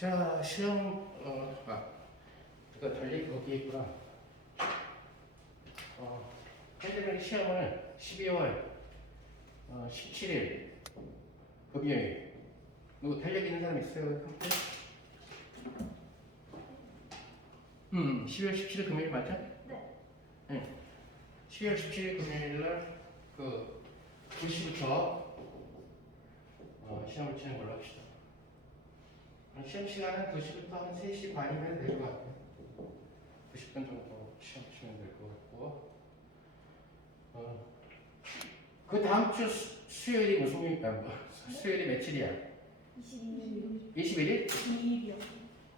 자, 시험, 이거 달리 거기에 있구나. 해드릴 시험을 12월 17일 금요일. 누구 달력 있는 사람 있어요? 12월 17일 금요일 맞아? 네. 응. 12월 17일 금요일 날, 2시부터, 시험을 치는 걸로 합시다. 시험 시간은 2시부터 한 3시 반이면 될 것 같아요. 90분 정도 시험 치면 될 것 같고. 그 다음 주 수요일이 무슨 일입니까? 수요일이 며칠이야? 22일. 21일? 2일이요.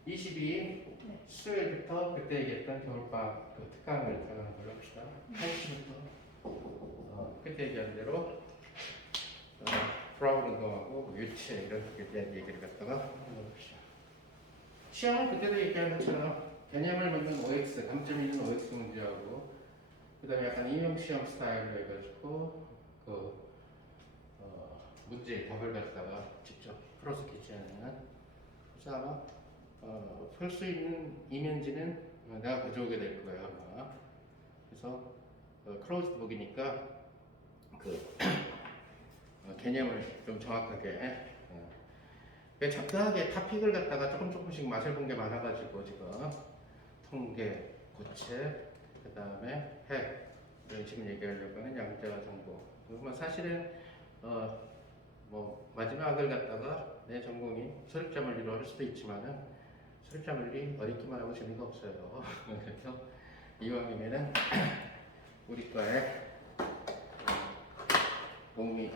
22일 네. 수요일부터 그때 얘기했던 겨울방학 그 특강을 들어가는 걸로 합시다. 1시부터 그때 얘기한 대로 브라운 운동하고 유체 이런 것에 대한 얘기를 갖다가 해봅시다. 시험은 그때도 얘기한 것처럼 개념을 묻는 OX, 감점 있는 OX 문제하고 그 다음에 약간 임용시험 스타일로 해가지고 문제의 답을 갖다가 직접 풀어서 기재하는 그래서 아마 풀 수 있는 이면지는 내가 가져오게 될 거예요 아마. 그래서 클로즈드 북이니까 개념을 좀 정확하게 적당하게 토픽을 갖다가 조금씩 맛을 본 게 많아가지고 지금 통계, 고체, 그 다음에 핵 지금 얘기하려고 하는 양자 정보. 그러면 사실은 마지막을 갖다가 내 전공이 수력자 물리로 할 수도 있지만은 수력자 물리 어렵기만 하고 재미가 없어요. 그래서 이왕이면은 우리 과에 농미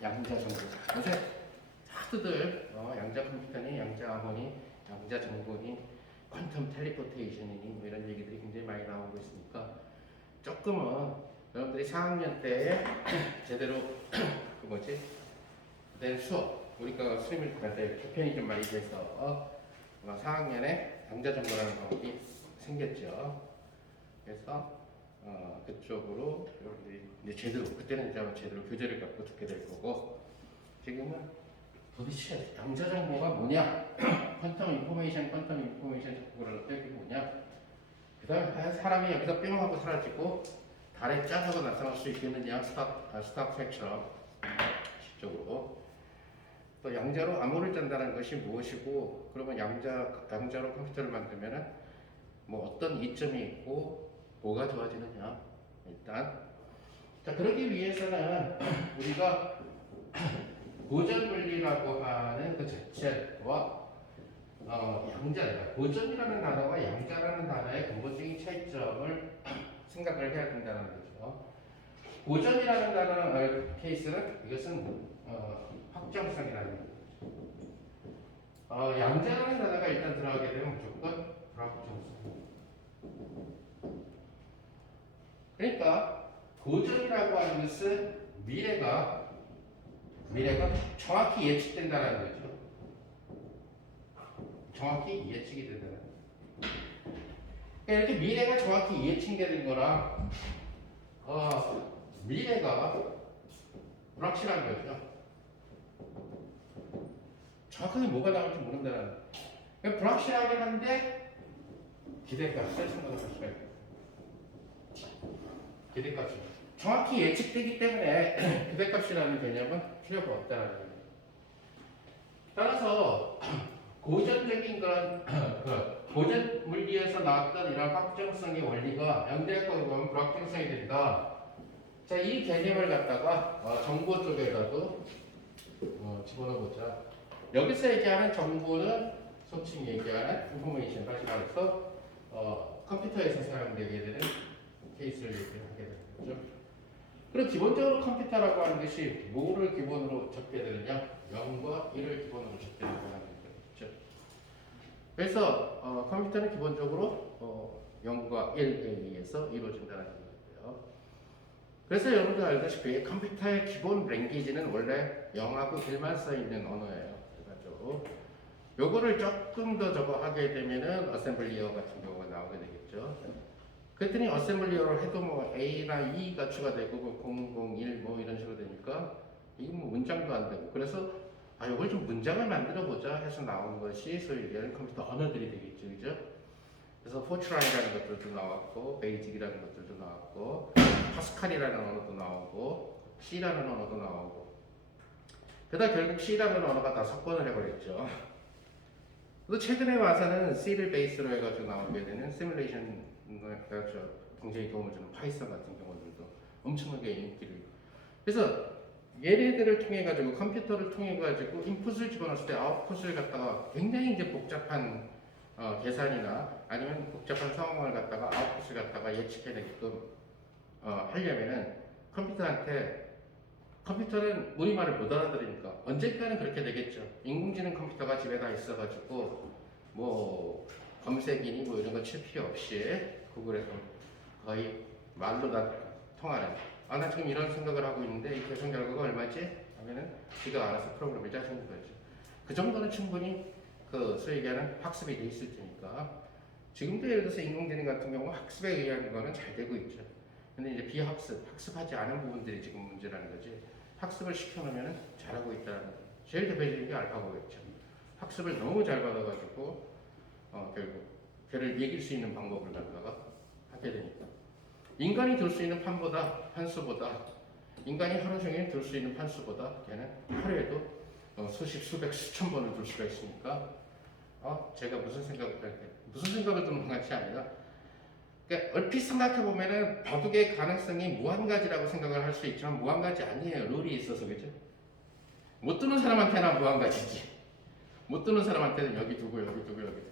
양자 정보. 요새 하드들 양자 컴퓨터니 양자 암호니 양자 정보니 퀀텀 텔레포테이션이니 뭐 이런 얘기들이 굉장히 많이 나오고 있으니까 조금은 여러분들이 4학년 때 제대로 된 수업 우리가 수임을 할때 개편이 좀 많이 돼서 4학년에 양자 정보라는 과목이 생겼죠. 그래서 그쪽으로 여러분들이 이제 제대로 그때는 이제 제대로 교재를 갖고 듣게 될 거고 지금은 도대체 양자 정보가 뭐냐? 퀀텀 인포메이션 자꾸 그러는데 그게 뭐냐? 그 다음에 사람이 여기서 뿅 하고 사라지고 달에 짠 하고 나타날 수 있겠느냐? 스타트랙처럼 실적으로 또 양자로 암호를 짠다는 것이 무엇이고 그러면 양자로 컴퓨터를 만들면은 뭐 어떤 이점이 있고 뭐가 좋아지느냐? 일단 자 그러기 위해서는 우리가 고전 물리라고 하는 그 자체와 고전이라는 단어와 양자라는 단어의 근본적인 차이점을 생각을 해야 된다는 거죠. 고전이라는 단어 케이스는 이것은 확정성이라는 거죠. 양자라는 단어가 일단 들어가게 되면 무조건 불확정성. 그러니까 고전이라고 하는 것은 미래가 정확히 예측된다는 거죠. 정확히 예측이 된다는 거죠. 그러니까 이렇게 미래가 정확히 예측되는 거랑 미래가 불확실한 거죠. 정확하게 뭐가 나올지 모른다는 거죠. 그러니까 불확실하긴 한데 기대값을 생각을 할 수가 있고 기대값이 정확히 예측되기 때문에 기대값이라는 개념은 필요가 없다는 거예요. 따라서 고전적인 그런 고전 물리에서 나왔던 이런 확정성의 원리가 양대학과로 가면 불확정성이 된다. 자, 이 개념을 갖다가 정보 쪽에다도 집어넣어보자. 여기서 얘기하는 정보는 소칭 얘기하는 인포메이션, 다시 말해서 컴퓨터에서 사용되게 되는 케이스를 얘기하게 되는 거죠. 그리고 기본적으로 컴퓨터라고 하는 것이 뭐를 기본으로 적게 되느냐? 0과 1을 기본으로 적게 된다는 거죠. 그래서 컴퓨터는 기본적으로 0과 1에 의해서 이루어진다는 거고요. 그래서 여러분들 알다시피 컴퓨터의 기본 랭귀지는 원래 0하고 1만 써있는 언어예요. 그래가지고 요거를 조금 더 저거 하게 되면은 어셈블리어 같은 경우가 나오게 되겠죠. 그랬더니 어셈블리어를 해도 뭐 A나 E가 추가되고 001 뭐 이런 식으로 되니까 이게 뭐 문장도 안 되고 그래서 이걸 좀 문장을 만들어 보자 해서 나온 것이 소위 얘기하는 컴퓨터 언어들이 되겠죠, 그죠? 그래서 포트란이라는 것들도 나왔고, 베이직이라는 것들도 나왔고, 파스칼이라는 언어도 나오고, C라는 언어도 나오고. 그러다 결국 C라는 언어가 다 석권을 해버렸죠. 또 최근에 와서는 C를 베이스로 해가지고 나오게 되는 시뮬레이션 굉장히 도움을 주는 파이썬 같은 경우들도 엄청나게 인기를. 그래서 얘네들을 통해 가지고 컴퓨터를 통해 가지고 인풋을 집어넣었을 때 아웃풋을 갖다가 굉장히 이제 복잡한 계산이나 아니면 복잡한 상황을 갖다가 아웃풋을 갖다가 예측해내게끔 하려면은 컴퓨터는 우리말을 못 알아들으니까 언젠가는 그렇게 되겠죠. 인공지능 컴퓨터가 집에 다 있어가지고 뭐 검색이니 뭐 이런 거 칠 필요 없이 구글에서 거의 말로 다 통하는. 나 지금 이런 생각을 하고 있는데 이 계산 결과가 얼마지? 하면은 지가 알아서 프로그램을 짜주는 거죠. 그 정도는 충분히 소위 얘기하는 학습이 돼 있을 테니까. 지금도 예를 들어서 인공지능 같은 경우 학습에 의한 거는 잘 되고 있죠. 근데 이제 학습하지 않은 부분들이 지금 문제라는 거지. 학습을 시켜놓으면 잘하고 있다는 거죠. 제일 대표적인 게 알파고였죠. 학습을 너무 잘 받아가지고 결국 걔를 이길 수 있는 방법을 갖다가 하게 되니까. 인간이 들 수 있는 판수보다 인간이 하루 종일 들 수 있는 판수보다 걔는 하루에도 수십, 수백, 수천 번을 들 수가 있으니까 제가 무슨 생각을 드는 것이 아니라 그러니까 얼핏 생각해 보면은 바둑의 가능성이 무한가지라고 생각을 할 수 있지만 무한가지 아니에요. 룰이 있어서 그죠? 못 두는 사람한테는 무한가지지. 못 두는 사람한테는 여기 두고 여기 두고 여기 두고.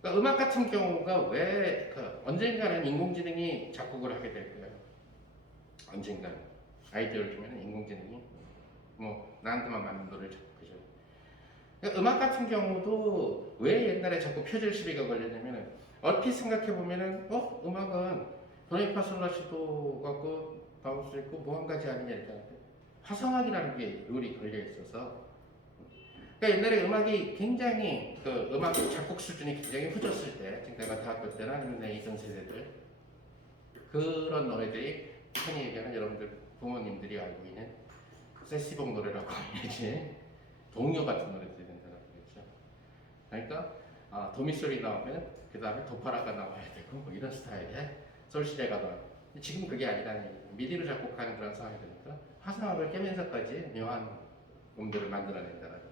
그러니까 음악 같은 경우가 왜 언젠가는 인공지능이 작곡을 하게 될 거예요. 언젠가는 아이디어를 주면 인공지능이 뭐 나한테만 맞는 노래를 작곡해줘요. 그러니까 음악 같은 경우도 왜 옛날에 자꾸 표절 시비가 걸렸냐면은 얼핏 생각해 보면은 음악은 도레미파솔라시도 갖고 나올 수 있고 뭐 한 가지 아니냐 이렇게 화성학이라는 게 룰이 걸려 있어서. 그러니까 옛날에 음악이 굉장히 음악 작곡 수준이 굉장히 후졌을 때, 지금 내가 대학교 때나 아니면 내 이전 세대들 그런 노래들이 흔히 얘기하는 여러분들 부모님들이 알고 있는 세시봉 노래라고 하지 동요 같은 노래들이 된다고 그랬죠. 그러니까 도미솔이 나오면 그 다음에 도파라가 나와야 되고 뭐 이런 스타일의 솔시레가 나와요. 지금 그게 아니라는 얘기예요. 미디로 작곡하는 그런 상황이 되니까 화성학을 깨면서까지 묘한 음들을 만들어낸다는 얘기예요.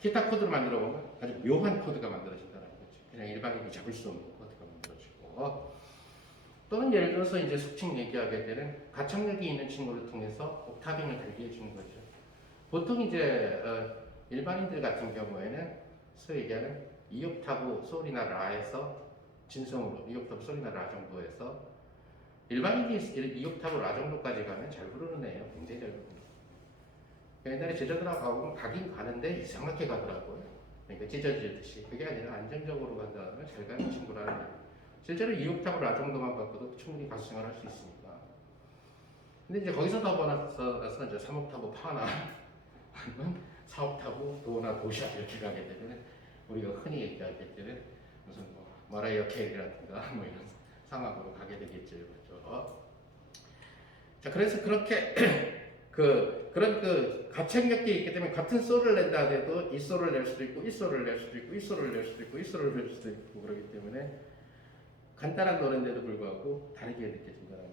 기타 코드를 만들어 보면 아주 묘한 코드가 만들어진다는 거죠. 그냥 일반인이 잡을 수 없는 코드가 만들어지고, 또는 예를 들어서 이제 속칭 얘기하게 되는 가창력이 있는 친구를 통해서 옥타빙을 달게 해주는 거죠. 보통 이제 일반인들 같은 경우에는 소위 얘기하는 2옥타브 소리나 라에서 진성으로 2옥타브 소리나 라 정도에서 일반인이 2옥타브 라 정도까지 가면 잘 부르는 애예요. 굉장히 잘 부르는. 옛날에 제자들하고 가보면 가긴 가는데 이상하게 가더라고요. 그러니까 찢어지듯이. 그게 아니라 안정적으로 간다면 잘 가는 친구라는 거예요. 실제로 2옥타브 라 정도만 갖고도 충분히 가수 생활을 할 수 있으니까. 근데 이제 거기서 더 나서 이제 3옥타브 파나 아니면 4옥타브 도나 도시아 이렇게 가게 되면 우리가 흔히 얘기하게 되는 무슨 마라이어 케이라든가 뭐 이런 상황으로 가게 되겠죠. 그렇죠? 자, 그래서 그렇게 그런 가창력이 있기 때문에 같은 소를 낸다 해도 이 소를 낼 수도 있고 이 소를 낼 수도 있고 이 소를 낼 수도 있고 이 소를 낼 수도 있고 그러기 때문에 간단한 노래인데도 불구하고 다르게 느껴진다는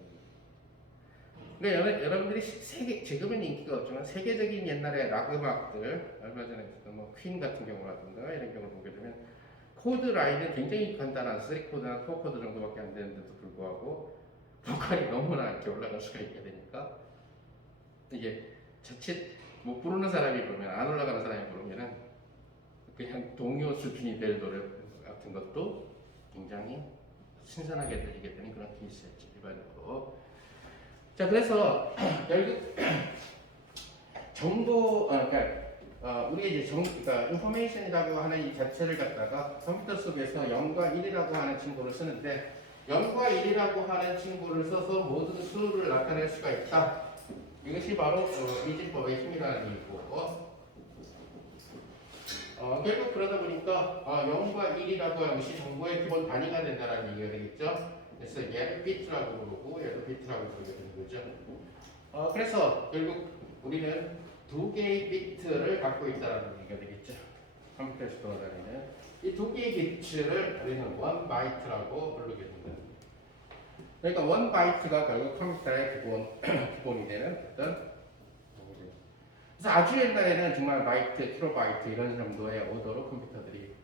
거예요. 그러니까 여러분들이 지금은 인기가 없지만 세계적인 옛날의 락 음악들, 얼마 전에 있었던 뭐 퀸 같은 경우라든가 이런 경우를 보게 되면 코드 라인은 굉장히 간단한 3코드나 4코드 정도밖에 안 되는데도 불구하고 보컬이 너무나 이렇게 올라갈 수가 있게 되니까 이게 자칫 못 부르는 사람이 부르면, 안 올라가는 사람이 부르면은 그냥 동요 수준이 될 노래 같은 것도 굉장히 신선하게 들리게 되는 그런 케이스였죠, 일반적으로. 자, 그래서 결국 정보, 우리 이제 그러니까 인포메이션이라고 하는 이 자체를 갖다가 컴퓨터 속에서 0과 1이라고 하는 친구를 쓰는데 0과 1이라고 하는 친구를 써서 모든 수를 나타낼 수가 있다. 이것이 바로 이진법의 힘이라는 얘기고, 결국 그러다 보니까 0과 1이라고 하는 것이 정보의 기본 단위가 된다는 얘기가 되겠죠. 그래서 얘를 비트라고 부르고 얘를 비트라고 부르게 되는 거죠. 그래서 결국 우리는 두 개의 비트를 갖고 있다는 얘기가 되겠죠. 컴퓨터에서 돌아다니는 이 두 개의 비트를 우리는 원 바이트라고 부르게 된다. 그러니까 원 바이트가 결국 컴퓨터의 기본이 되는 어떤 거죠. 그래서 아주 옛날에는 정말 바이트, 킬로바이트 이런 정도의 오더로 컴퓨터들이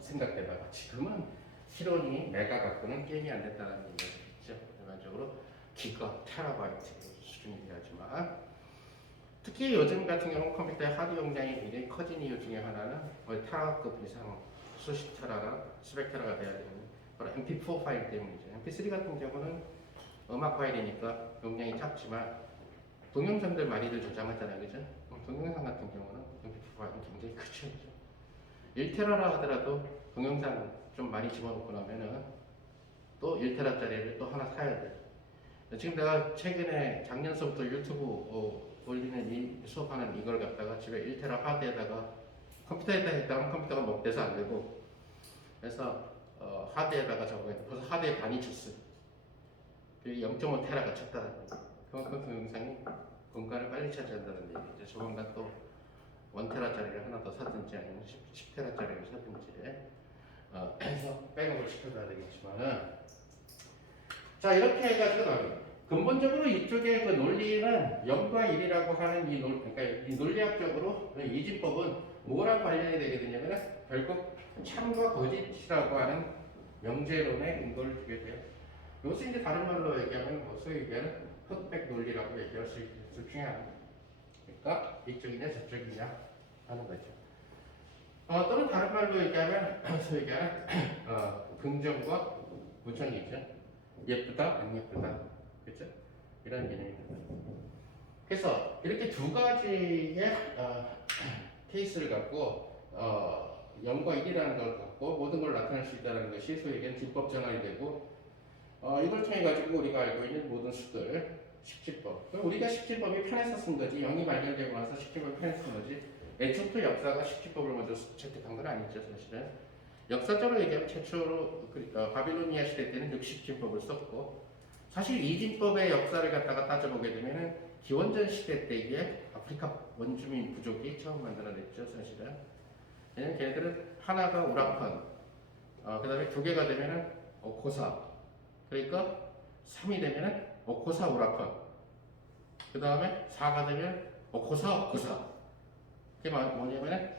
생각되다가 지금은 실온이 메가 갖고는 게임이 안 됐다는 얘기가 되겠죠. 일반적으로 기가, 테라바이트 수준이 되지만 특히 요즘 같은 경우 컴퓨터의 하드 용량이 굉장히 커진 이유 중에 하나는 거의 테라급 이상 수십 테라나 수백 테라가 돼야 되는 바로 MP4 파일 때문이죠. MP3 같은 경우는 음악 파일이니까 용량이 작지만 동영상들 많이들 저장하잖아요, 그죠? 동영상 같은 경우는 MP4 파일은 굉장히 크죠, 그죠? 1테라라 하더라도 동영상 좀 많이 집어넣고 나면은 또 1테라짜리를 또 하나 사야 돼. 지금 내가 최근에 작년서부터 유튜브 올리는 이 수업하는 이걸 갖다가 집에 1테라 하드에다가 컴퓨터에다 했다면 컴퓨터가 먹대서 안 되고 그래서 하드에다가 적어야 벌써 하드에 반이 쳤어요. 0.5테라가 쳤다는 거예요. 그만큼 동영상이 공간을 빨리 차지한다는 얘기죠. 조만간 또 1테라짜리를 하나 더 사든지 아니면 10테라짜리를 사든지 해서 백업을 시켜줘야 되겠지만은 자 이렇게 해가지고 근본적으로 이쪽의 그 논리는 0과 1이라고 하는 그러니까 이 논리학적으로 이진법은 뭐랑 관련이 되게 되냐면 결국 참과 거짓이라고 하는 명제론의 근거를 두게 돼요. 이것이 이제 다른 말로 얘기하면 소위 얘기하는 흑백 논리라고 얘기할 수 있을 중에 하나. 그러니까 이쪽이냐 저쪽이냐 하는 거죠. 또는 다른 말로 얘기하면 소위 얘기하는 긍정과 부정이죠. 예쁘다 안 예쁘다 그렇죠? 이런 개념입니다. 그래서 이렇게 두 가지의 케이스를 갖고 0과 1이라는 걸 갖고 모든 걸 나타낼 수 있다는 것이 소위 얘기하는 뒷법 전환이 되고 이걸 통해 가지고 우리가 알고 있는 모든 수들 십진법 우리가 십진법이 편해서 쓴 거지 0이 발견되고 나서 십진법이 편해서 쓴 거지 애초부터 역사가 십진법을 먼저 채택한 건 아니죠 사실은. 역사적으로 얘기하면 최초로 바빌로니아 시대 때는 60진법을 썼고 사실 이진법의 역사를 갖다가 따져보게 되면은 기원전 시대 때에 아프리카 원주민 부족이 처음 만들어냈죠 사실은. 왜냐면 걔네들은 하나가 우라판, 그 다음에 두 개가 되면은 오코사, 그러니까 3이 되면은 오코사 우라판, 그 다음에 4가 되면 오코사 오코사. 그게 뭐냐면은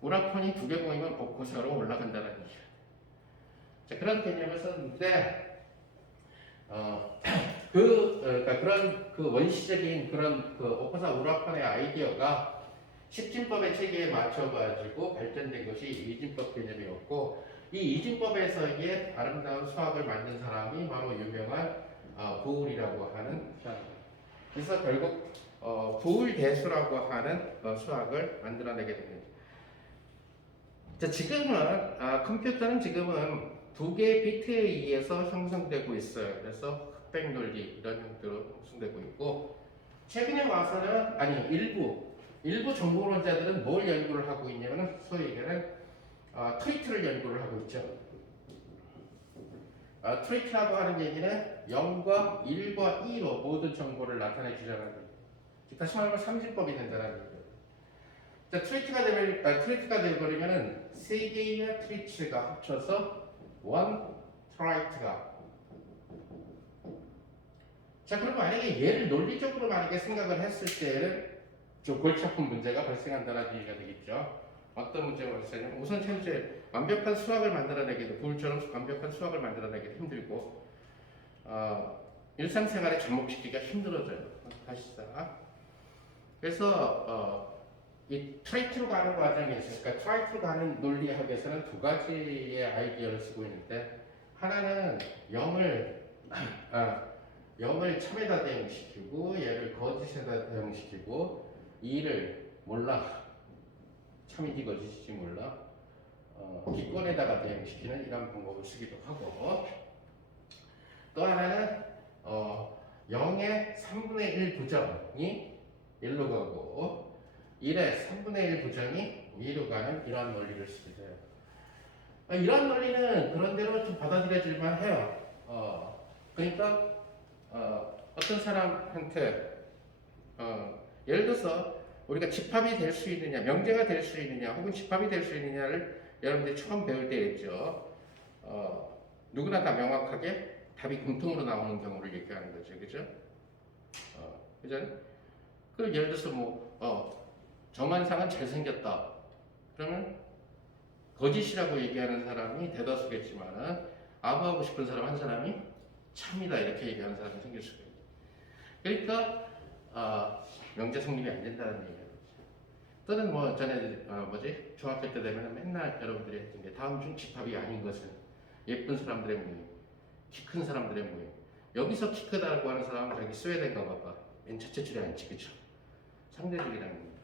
우라판이 두 개 모이면 오코사로 올라간다는 얘기예요. 자, 그런 개념을 썼는데, 그러니까 그런 그 원시적인 그런 그 오코사 우라판의 아이디어가 십진법의 체계에 맞춰가지고 발전된 것이 이진법 개념이었고, 이 이진법에서의 아름다운 수학을 만든 사람이 바로 유명한 보울이라고 하는 사람입니다. 그래서 결국 보울 대수라고 하는 수학을 만들어내게 됩니다. 자, 지금은 컴퓨터는 지금은 두 개의 비트에 의해서 형성되고 있어요. 그래서 흑백 논리 이런 형태로 형성되고 있고 최근에 와서는 일부 정보론자들은 뭘 연구를 하고 있냐면 소위 얘기하는 트리트를 연구를 하고 있죠. 트리트라고 하는 얘기는 0과 1과 2로 모든 정보를 나타내 주자는 얘기예요. 다시 말하면 삼진법이 된다는 얘기예요. 자, 트리트가 되어버리면은 세 개의 트리트가 합쳐서 원 트라이트가. 자, 그럼 만약에 얘를 논리적으로 만약에 생각을 했을 때는 좀 골치 아픈 문제가 발생한다는 얘기가 되겠죠. 어떤 문제가 발생하냐면 우선 현재 완벽한 수학을 만들어내기도 보울처럼 완벽한 수학을 만들어내기도 힘들고 일상생활에 접목시키기가 힘들어져요. 사실상. 그래서 이 트라이트로 가는 과정에서 그러니까 트라이트로 가는 논리학에서는 두 가지의 아이디어를 쓰고 있는데 하나는 0을 참에다 대응시키고 얘를 거짓에다 대응시키고 2를 몰라 참인지 거짓인지 몰라 기권에다가 대응시키는 이런 방법을 쓰기도 하고 또 하나는 0의 3분의 1 부정이 1로 가고 1의 3분의 1 부정이 2로 가는 이러한 논리를 쓰게 돼요. 이러한 논리는 그런대로 좀 받아들여질만 해요. 그러니까 어떤 사람한테 예를 들어서 우리가 집합이 될 수 있느냐, 명제가 될 수 있느냐, 혹은 집합이 될 수 있느냐를 여러분들이 처음 배울 때 했죠. 누구나 다 명확하게 답이 공통으로 나오는 경우를 얘기하는 거죠, 그죠? 그죠? 그 예를 들어서 정한상은 잘생겼다. 그러면 거짓이라고 얘기하는 사람이 대다수겠지만은 아부하고 싶은 사람 한 사람이 참이다 이렇게 얘기하는 사람이 생길 수가 있죠. 그러니까 명제 성립이 안 된다는 얘기예요. 또는 전에 중학교 때 되면 맨날 여러분들이 했던 게 다음 중 집합이 아닌 것은 예쁜 사람들의 모임, 키 큰 사람들의 모임. 여기서 키 크다고 하는 사람은 저기 스웨덴가 봐봐. 맨 첫째 줄에 앉지, 그쵸? 상대적이라는 겁니다.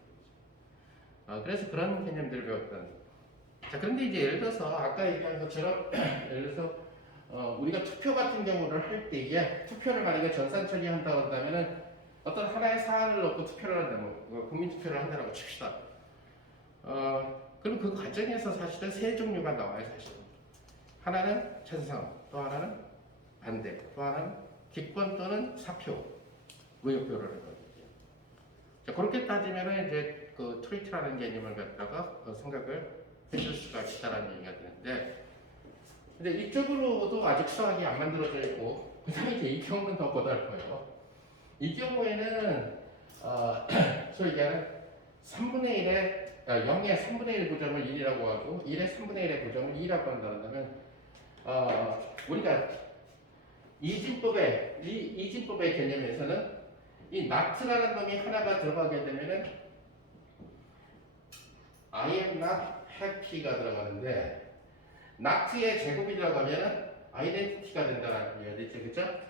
그래서 그런 개념들을 배웠다는 거예요. 자, 그런데 이제 예를 들어서 아까 얘기한 것처럼 예를 들어서 우리가 투표 같은 경우를 할 때에 투표를 만약에 전산 처리한다고 한다면은 어떤 하나의 사안을 놓고 투표를 한다면 국민 투표를 한다고 칩시다. 그럼 그 과정에서 사실은 세 종류가 나와요, 사실은. 하나는 찬성, 또 하나는 반대, 또 하나는 기권 또는 사표, 무효표를 하는 거죠. 자, 그렇게 따지면은 이제 그 트리트라는 개념을 갖다가 생각을 해줄 수가 있다라는 얘기가 되는데, 근데 이쪽으로도 아직 수학이 안 만들어져 있고, 그 다음에 이제 이 경우는 더 고달퍼요. 이 경우에는 소위 얘기하는 3분의 1의 0의 3분의 1 부정을 1이라고 하고 1의 3분의 1의 부정을 2라고 한다면 우리가 이진법의 개념에서는 이 not라는 놈이 하나가 들어가게 되면은 I am not happy가 들어가는데 not의 제곱이 들어가면은 identity가 된다는 얘기가 되죠, 그죠?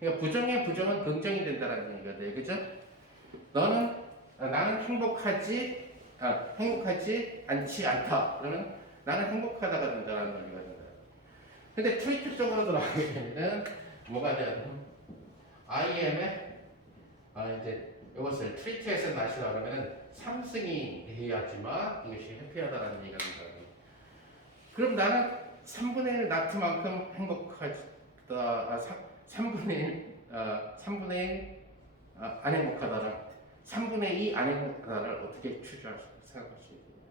그러니까 부정의 부정은 긍정이 된다는 얘기가 돼요, 그죠? 나는 행복하지 않지 않다. 그러면 나는 행복하다가 된다는 의미가 된다. 근데 트리트적으로 들어가게 되면은 뭐가 되냐면 I am의 이제 이것을 트리트에서 나시라 그러면은 3승이 돼야지만 이것이 해피하다라는 얘기가 된다. 그럼 나는 3분의 1 나트만큼 행복하다. 3분의 1 안 행복하다라 3분의 2 안 행복하다를 어떻게 생각할 수 있느냐.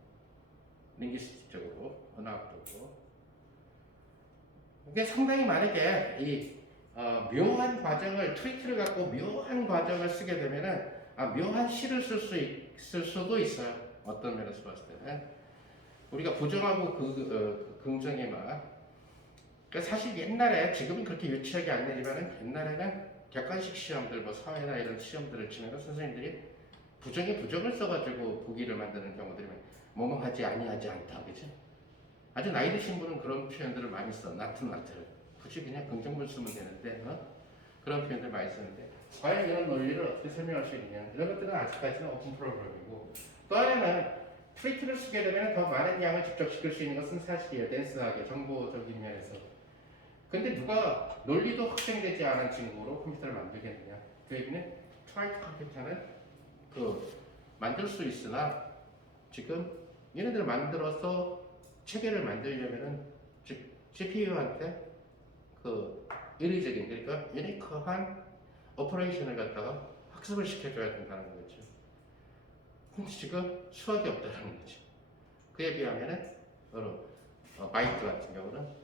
링귀스틱적으로, 언어학적으로. 그게 상당히 만약에 이 묘한 과정을, 트리트를 갖고 묘한 과정을 쓰게 되면은 묘한 시를 쓸 수도 있어요. 어떤 면에서 봤을 때는. 우리가 부정하고 긍정에만. 그러니까 사실 옛날에, 지금은 그렇게 유치하게 안 되지만은 옛날에는 객관식 시험들, 사회나 이런 시험들을 치면 선생님들이 부정에 부정을 써가지고 보기를 만드는 경우들이 뭐뭐 하지 아니하지 않다, 그죠? 아주 나이 드신 분은 그런 표현들을 많이 써. 나트를 굳이 그냥 긍정문 쓰면 되는데 그런 표현들 많이 쓰는데 과연 이런 논리를 어떻게 설명할 수 있느냐, 이런 것들은 아직까지는 오픈 프로그램이고, 또 하나는 트리트를 쓰게 되면 더 많은 양을 집적시킬 수 있는 것은 사실이에요. 댄스하게 정보적인 면에서. 근데 누가 논리도 확정되지 않은 친구로 컴퓨터를 만들겠느냐? 그 얘기는 트라이트 컴퓨터는 만들 수 있으나 지금 얘네들 만들어서 체계를 만들려면은 즉 CPU한테 인위적인, 그러니까 유니크한 오퍼레이션을 갖다가 학습을 시켜줘야 된다는 거죠. 근데 지금 수학이 없다는 거죠. 그에 비하면은 바이트 같은 경우는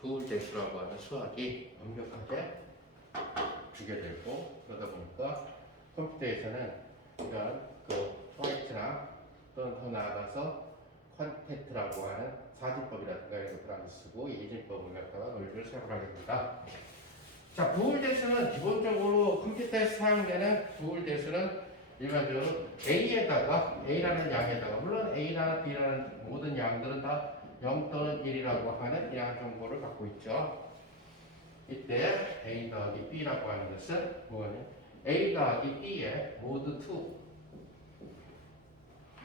부울대수라고 하는 수학이 완벽하게 주게되고, 그러다 보니까 컴퓨터에서는 이런 화이트나 또는 더 나아가서 퀀테트라고 하는 사진법이라든가 이런 것들을 안 쓰고 예진법을 갖다가 논리를 사용하게 됩니다. 자, 부울대수는 기본적으로 컴퓨터에서 사용되는 부울대수는 일반적으로 A에다가, A라는 양에다가, 물론 A나 B라는 모든 양들은 다 0 또는 1이라고 하는 양 정보를 갖고 있죠. 이때 A 더하기 B라고 하는 것은 뭐냐면 A 더하기 B의 모드 2.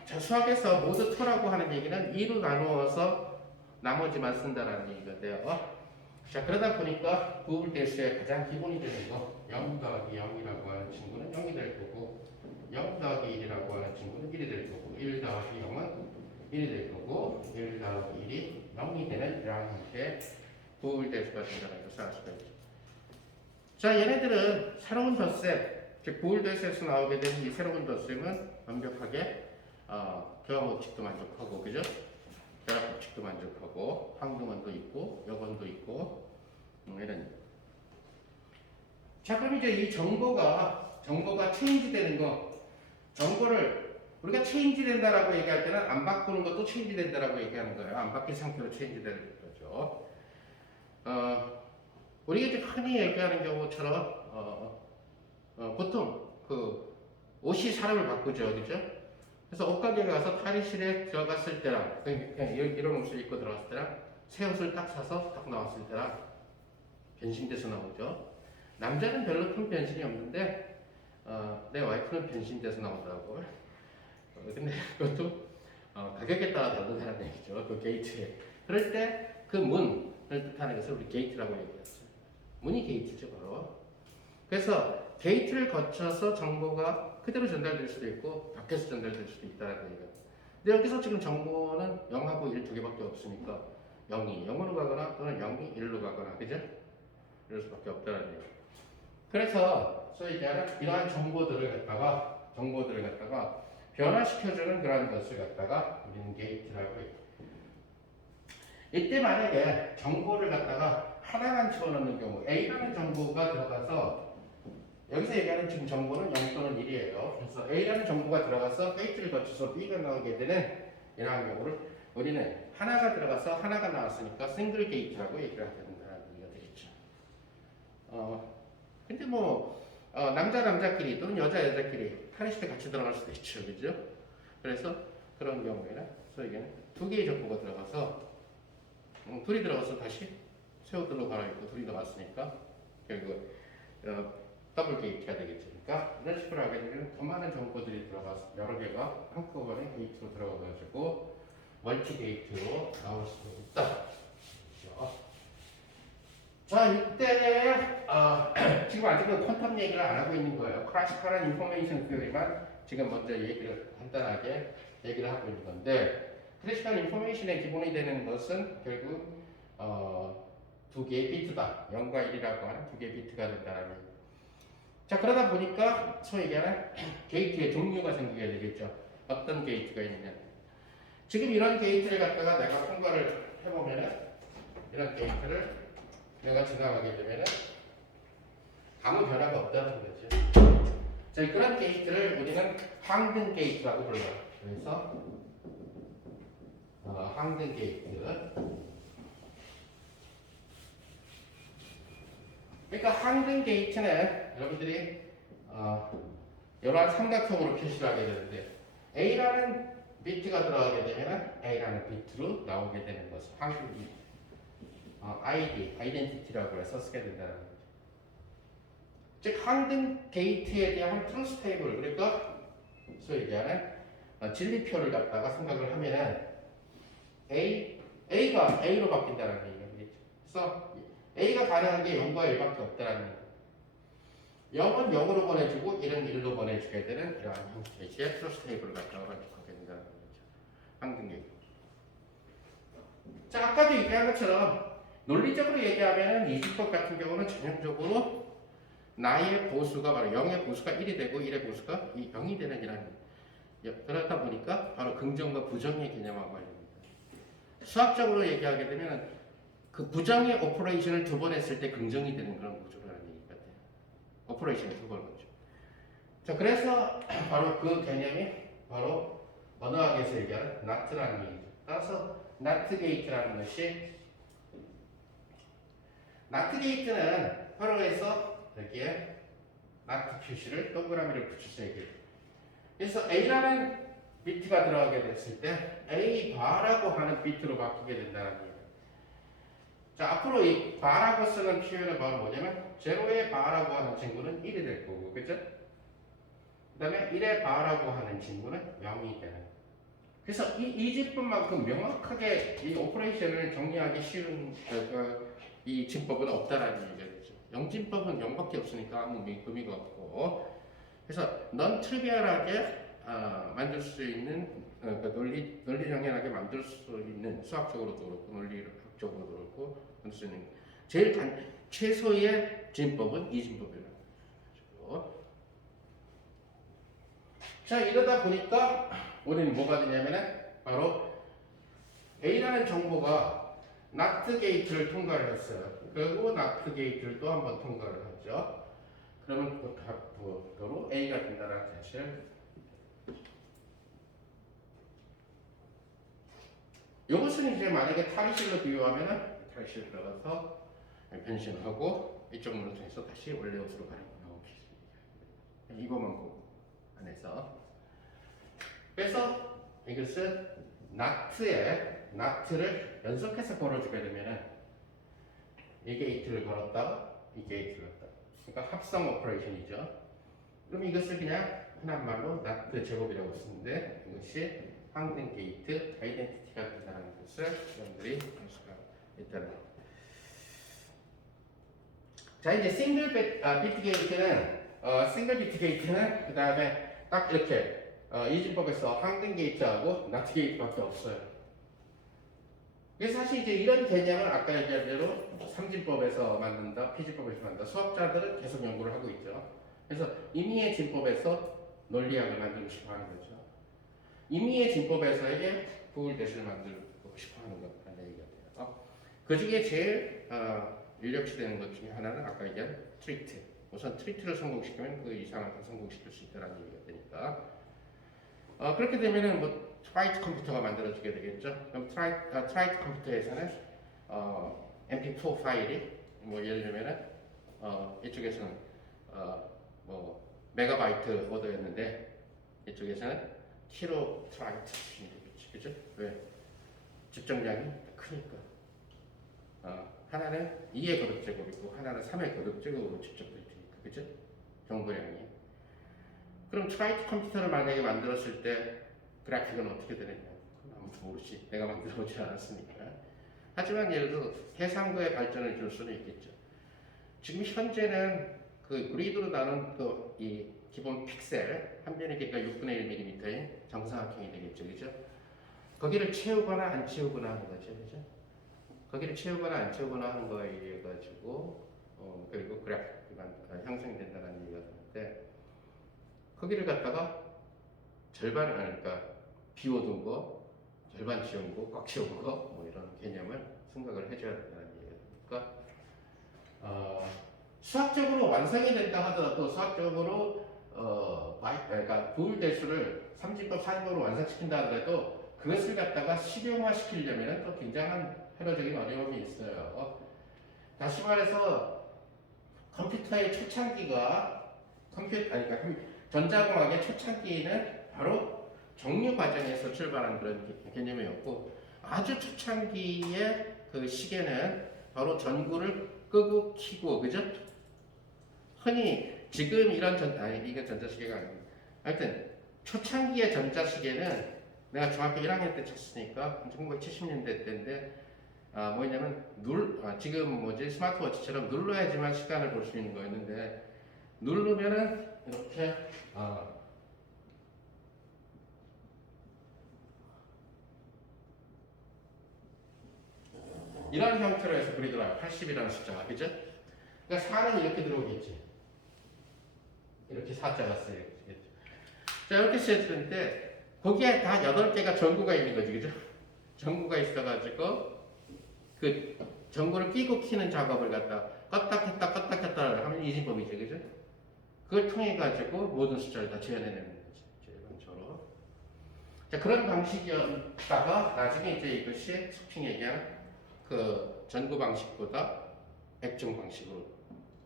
자, 수학에서 모드 2라고 하는 얘기는 2로 나누어서 나머지만 쓴다라는 얘기가 돼요. 자, 그러다 보니까 부울대수의 가장 기본이 되는 거 0 더하기 0이라고 하는 친구는 0이 될 거고, 0 더하기 1이라고 하는 친구는 1이 될 거고, 1 더하기 0은 1이 될 거고, 1 더하기 1이 0이 되는 이러한 형태의 부울대수가 된다는 것을 알 수가 있죠. 자, 얘네들은 새로운 덧셈, 즉 보울드에서 나오게 된 이 새로운 덧셈은 완벽하게 교합 법칙도 만족하고, 그죠? 결합 법칙도 만족하고, 항등원도 있고, 여건도 있고, 이런. 자, 그럼 이제 이 정보가 체인지 되는 거, 정보를 우리가 체인지 된다라고 얘기할 때는 안 바꾸는 것도 체인지 된다라고 얘기하는 거예요. 안 바뀐 상태로 체인지 되는 거죠. 우리가 이제 흔히 얘기하는 경우처럼 보통 그 옷이 사람을 바꾸죠, 그죠? 그래서 옷가게에 가서 탈의실에 들어갔을 때랑 그냥 이런 옷을 입고 들어갔을 때랑 새 옷을 딱 사서 딱 나왔을 때랑 변신돼서 나오죠. 남자는 별로 큰 변신이 없는데 내 와이프는 변신돼서 나오더라고. 근데 그것도 가격에 따라 다르다는 얘기죠. 그 게이트에. 그럴 때 그 문을 뜻하는 것을 우리 게이트라고 얘기했어요. 문이 게이트죠, 바로. 그래서 게이트를 거쳐서 정보가 그대로 전달될 수도 있고 밖에서 전달될 수도 있다는 얘기예요. 근데 여기서 지금 정보는 0하고 1 두 개밖에 없으니까 0이 0으로 가거나 또는 0이 1로 가거나, 그죠? 이럴 수밖에 없다는 얘기예요. 그래서 소위 얘기하는 이러한 정보들을 갖다가 변화시켜주는 그런 것을 갖다가 우리는 게이트라고 해요. 이때 만약에 정보를 갖다가 하나만 집어넣는 경우 A라는 정보가 들어가서 여기서 얘기하는 지금 정보는 0 또는 1이에요. 그래서 A라는 정보가 들어가서 게이트를 거쳐서 B가 나오게 되는 이러한 경우를 우리는 하나가 들어가서 하나가 나왔으니까 싱글 게이트라고 얘기를 하게 된다는 얘기가 되겠죠. 근데 뭐 남자끼리 또는 여자끼리 탈의실에 같이 들어갈 수도 있죠, 그죠? 그래서 그런 경우에는 소위에는 두 개의 정보가 들어가서 둘이 들어가서 다시 새 옷들로 갈아입고 둘이 나왔으니까 결국 더블 게이트가 되겠죠. 그러니까 이런 식으로 하게 되면 더 많은 정보들이 들어가서 여러 개가 한꺼번에 게이트로 들어가가지고 멀티 게이트로 나올 수 있다. 그렇죠? 자, 이때 지금 아직은 퀀텀 얘기를 안 하고 있는 거예요. 클래시컬한 인포메이션 스토리만 지금 먼저 얘기를 간단하게 얘기를 하고 있는 건데, 클래시컬 인포메이션의 기본이 되는 것은 결국 두 개의 비트다. 0과 1이라고 하는 두 개의 비트가 된다는 얘기. 자, 그러다 보니까 소위 얘기하는 게이트의 종류가 생기게 되겠죠. 어떤 게이트가 있느냐. 지금 이런 게이트를 갖다가 내가 통과를 해보면은 이런 게이트를 내가 지나가게 되면은 아무 변화가 없다는 거죠. 자, 그런 게이트를 우리는 항등 게이트라고 불러요. 그래서 항등 게이트. 그러니까 항등 게이트는 여러분들이 이러한 삼각형으로 표시를 하게 되는데 A라는 비트가 들어가게 되면 A라는 비트로 나오게 되는 것을 항등 게이트. 아이덴티티라고 해서 쓰게 된다는 거죠. 즉 항등 게이트에 대한 트루스 테이블, 그러니까 소위 얘기하는 진리표를 갖다가 생각을 하면은 A가 A로 바뀐다는 얘기죠. 그래서 A가 가능한 게 0과 1밖에 없다는 얘기죠. 0은 0으로 보내주고 1은 1로 보내주게 되는 이러한 형태의 트루스 테이블을 갖다가 만족하게 된다는 거죠. 항등 게이트. 자, 아까도 얘기한 것처럼 논리적으로 얘기하면 이주법 같은 경우는 전형적으로 나의 보수가 바로 0의 보수가 1이 되고 1의 보수가 0이 되는 이라는, 그렇다 보니까 바로 긍정과 부정의 개념하고 관련됩니다. 수학적으로 얘기하게 되면 그 부정의 오퍼레이션을 두 번 했을 때 긍정이 되는 그런 구조라는 얘기 같아요. 오퍼레이션을 두 번 하죠. 자, 그래서 바로 그 개념이 바로 언어학에서 얘기하는 not라는 얘기죠. 따라서 not gate라는 것이, not gate는 화로에서 여기에 not 표시를 동그라미를 붙여서 얘기해요. 그래서 A라는 비트가 들어가게 됐을 때 A 바라고 하는 비트로 바뀌게 된다는 거예요. 자, 앞으로 이 바라고 쓰는 표현은 바로 뭐냐면 제로의 바라고 하는 친구는 1이 될 거고, 그죠? 그 다음에 1의 바라고 하는 친구는 0이 되는 거예요. 그래서 이 집법만큼 명확하게 이 오퍼레이션을 정리하기 쉬운 이 집법은 없다라는 얘기가 되죠. 영진법은 0밖에 없으니까 아무 의미가 없고, 그래서 넌 트리비얼하게 만들 수 있는 논리 정연하게 만들 수 있는, 수학적으로도 그렇고 논리학적으로도 그렇고 만들 수 있는 제일 최소의 진법은 이 진법이라는 거죠. 자, 이러다 보니까 우리는 뭐가 되냐면은 바로 A라는 정보가 NOT 게이트를 통과를 했어요. 그리고 NOT 게이트를 또 한 번 통과를 하죠. 그러면 도로 A가 된다는 사실. 이것은 이제 만약에 탈실로 비유하면은 탈실 들어가서 변신하고 이쪽 문을 통해서 다시 원래 옷으로 가는 나오겠습니다. 이거만 보고 안에서. 그래서 이것은 not를 연속해서 걸어주게 되면은 이 게이트를 걸었다가 이 게이트를 걸었다. 그러니까 합성 오퍼레이션이죠. 그럼 이것을 그냥 흔한 말로 not 제곱이라고 쓰는데 이것이 항등 게이트 아이덴티티가 된다는 것을 여러분들이 알 수가 있다는 거. 자, 이제 싱글 비트 게이트는 그 다음에 딱 이렇게 이진법에서 항등 게이트하고 나트 게이트밖에 없어요. 그래서 사실 이제 이런 개념을 아까 얘기한 대로 삼진법에서 만든다, 피진법에서 만든다, 수학자들은 계속 연구를 하고 있죠. 그래서 임의의 진법에서 논리학을 만들고 싶어 하는 거죠. 임의의 진법에서의 부울 대신을 만들고 싶어 하는 거라는 얘기가 돼요. 그 중에 제일 인력시되는 것 중에 하나는 아까 얘기한 트리트. 우선 트리트를 성공시키면 그 이상을 다 성공시킬 수 있다는 얘기가 되니까. 그렇게 되면은 뭐 트라이트 컴퓨터가 만들어지게 되겠죠. 그럼 트라이트 컴퓨터에서는 MP4 파일이 뭐 예를 들면은 이쪽에서는 뭐 메가바이트 오더였는데 이쪽에서는 키로 트라이트 되겠죠. 그죠? 왜? 집정량이 크니까. 하나는 2의 거듭제곱이고 하나는 3의 거듭제곱으로 집적될 테니까. 그죠? 정보량이. 그럼 트라이트 컴퓨터를 만약에 만들었을 때 그래픽은 어떻게 되느냐? 아무도 모르지. 내가 만들어보지 않았으니까. 하지만 예를 들어 해상도의 발전을 줄 수는 있겠죠. 지금 현재는 그 그리드로 나눈 이 기본 픽셀 한 변의 길이가 6분의 1mm인 정사각형이 되겠죠. 그죠? 거기를 채우거나 안 채우거나 하는 거죠. 그죠? 거기를 채우거나 안 채우거나 하는 거에 의해 가지고 그리고 그래픽이 형성된다는 얘기가 되는데 거기를 갖다가 절반을 하니까 비워둔 거, 절반 채운 거, 꽉 채운 거, 뭐 이런 개념을 생각을 해줘야 된다는 얘기가 되니까 수학적으로 완성이 된다 하더라도 수학적으로 그러니까 부울 대수를 3진법, 4진법으로 완성시킨다 하더라도 그것을 갖다가 실용화 시키려면 또 굉장한 회로적인 어려움이 있어요. 다시 말해서 컴퓨터의 초창기가 그러니까 전자공학의 초창기는 바로 정류 과정에서 출발한 그런 개념이었고 아주 초창기의 그 시계는 바로 전구를 끄고 켜고 그죠? 흔히 지금 이런 이게 전자시계가 아닙니다. 하여튼 초창기의 전자시계는 내가 중학교 1학년 때 쳤으니까 1970년대 때인데 뭐냐면 지금 스마트워치처럼 눌러야지만 시간을 볼 수 있는 거였는데 누르면은 이렇게 이런 형태로 해서 그리더라고요. 80이라는 숫자가 그죠? 그러니까 4는 이렇게 들어오겠지. 이렇게 4자가 쓰여지겠죠. 자 이렇게 쓰였을 때 거기에 다 8개가 전구가 있는 거지 그죠? 전구가 있어가지고 그 전구를 끼고 키는 작업을 갖다 껐다 켰다 껐다 켰다 하면 이진법이죠 그죠? 그걸 통해 가지고 모든 숫자를 다 재현해내는 거지 일반적으로. 자 그런 방식이었다가 나중에 이제 이것이 소핑 얘기한 그 전구 방식보다 액정 방식으로.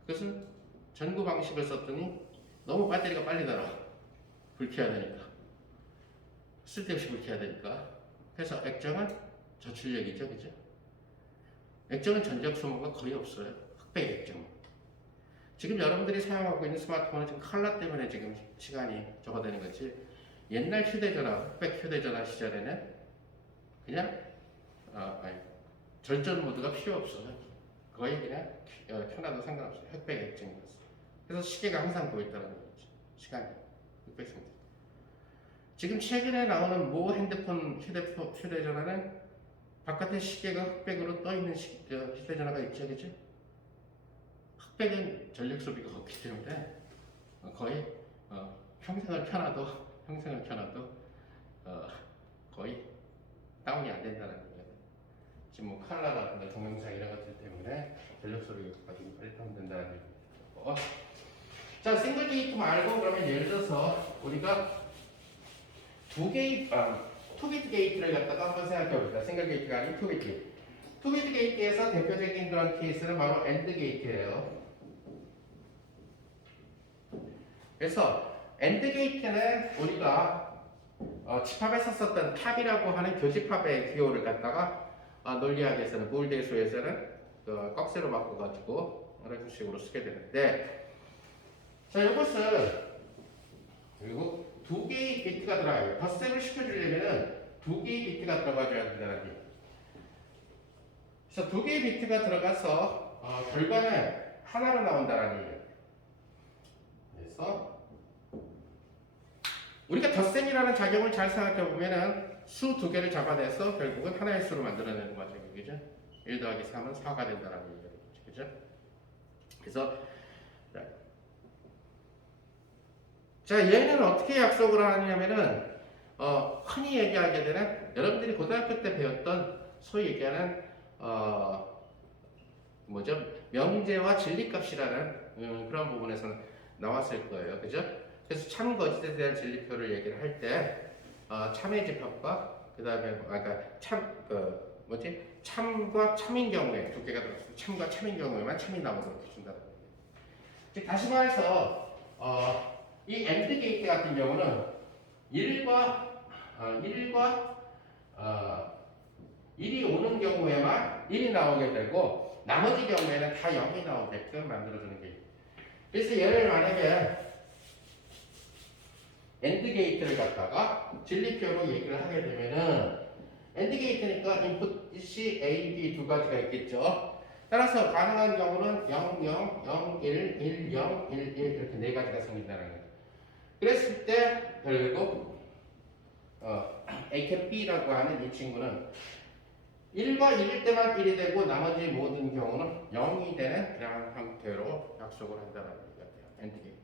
그것은 전구 방식을 썼더니 너무 배터리가 빨리 닳아. 불켜야 되니까. 쓸데없이 불켜야 되니까. 그래서 액정은 저출력이죠, 그죠? 액정은 전력 소모가 거의 없어요. 흑백 액정. 지금 여러분들이 사용하고 있는 스마트폰은 지금 컬러 때문에 지금 시간이 적어되는 거지. 옛날 휴대전화, 흑백 휴대전화 시절에는 그냥 절전 모드가 필요 없어요. 거의 그냥 켜놔도 상관없어요. 흑백 액정이었어요. 그래서 시계가 항상 보였다는 거죠. 시간이 흑백색. 지금 최근에 나오는 모 핸드폰, 휴대전화는 바깥에 시계가 흑백으로 떠 있는 휴대전화가 있죠, 그죠? 흑백은 전력 소비가 없기 때문에 거의 평생을 켜놔도 평생을 켜놔도 거의 다운이 안 된다는 얘기예요. 지금 뭐 칼라라든가 동영상 이런 것들 때문에 전력 소비가 좀 빨리 다운된다는 얘기고. 자, 싱글 게이트 말고 그러면 예를 들어서 우리가 투비트 게이트를 갖다가 한번 생각해 봅시다. 싱글 게이트가 아닌 투비트. 투비트 게이트에서 대표적인 그런 케이스는 바로 엔드 게이트예요. 그래서 엔드 게이트는 우리가 집합에서 썼던 탑이라고 하는 교집합의 기호를 갖다가 논리학에서는 부울대수에서는 꺽쇠로 바꿔가지고 이런 식으로 쓰게 되는데, 자, 이것은 그리고 두 개의 비트가 들어가요. 덧셈을 시켜주려면은 두 개의 비트가 들어가줘야 된다는 얘기. 그래서 두 개의 비트가 들어가서 결과는 하나로 나온다는 얘기예요. 그래서 우리가 덧셈이라는 작용을 잘 생각해 보면은 수 두 개를 잡아내서 결국은 하나의 수로 만들어내는 거죠, 그죠? 1 더하기 3은 4가 된다는 얘기죠, 그죠? 그래서 자, 얘는 어떻게 약속을 하냐면은 흔히 얘기하게 되는 여러분들이 고등학교 때 배웠던 소위 얘기하는 뭐죠? 명제와 진리값이라는 그런 부분에서 나왔을 거예요, 그죠? 그래서 참 거짓에 대한 진리표를 얘기를 할 때 참의 집합과 그다음에 참과 참인 경우에 두 개가 들어있어요. 참과 참인 경우에만 참이 나오도록 해준다는 거예요. 즉 다시 말해서 이 엔드 게이트 같은 경우는 1과 1이 오는 경우에만 1이 나오게 되고 나머지 경우에는 다 0이 나오게끔 만들어주는 게이트. 그래서 얘를 만약에 엔드 게이트를 갖다가 진리표로 얘기를 하게 되면은 엔드 게이트니까 인풋이 A, B 두 가지가 있겠죠. 따라서 가능한 경우는 0, 0, 0, 1, 1, 0, 1, 1 이렇게 네 가지가 생긴다는 거예요. 그랬을 때 결국 A, B라고 하는 이 친구는 1과 1일 때만 1이 되고 나머지 모든 경우는 0이 되는 그런 형태로 약속을 한다는 얘기가 돼요. 엔드 게이트.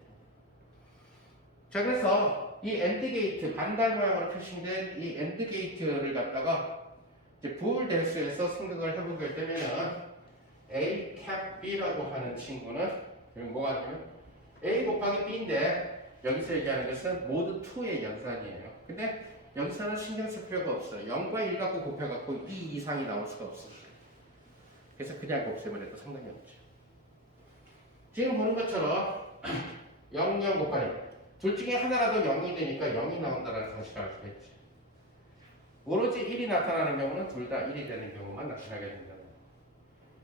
자, 그래서 이 엔드 게이트, 반달 모양으로 표시된 이 엔드 게이트를 갖다가 이제 부울 대수에서 생각을 해보게 되면은 A 캡 B라고 하는 친구는 뭐가 되면 A 곱하기 B인데 여기서 얘기하는 것은 모두 2의 연산이에요. 근데 여기서는 신경 쓸 필요가 없어요. 0과 1 갖고 곱해갖고 2 이상이 나올 수가 없어요. 그래서 그냥 곱셈을 해도 상관이 없죠. 지금 보는 것처럼 0, 0 곱하기 둘 중에 하나라도 0이 되니까 0이 나온다는 사실을 알 수가 있죠. 오로지 1이 나타나는 경우는 둘 다 1이 되는 경우만 나타나게 된다.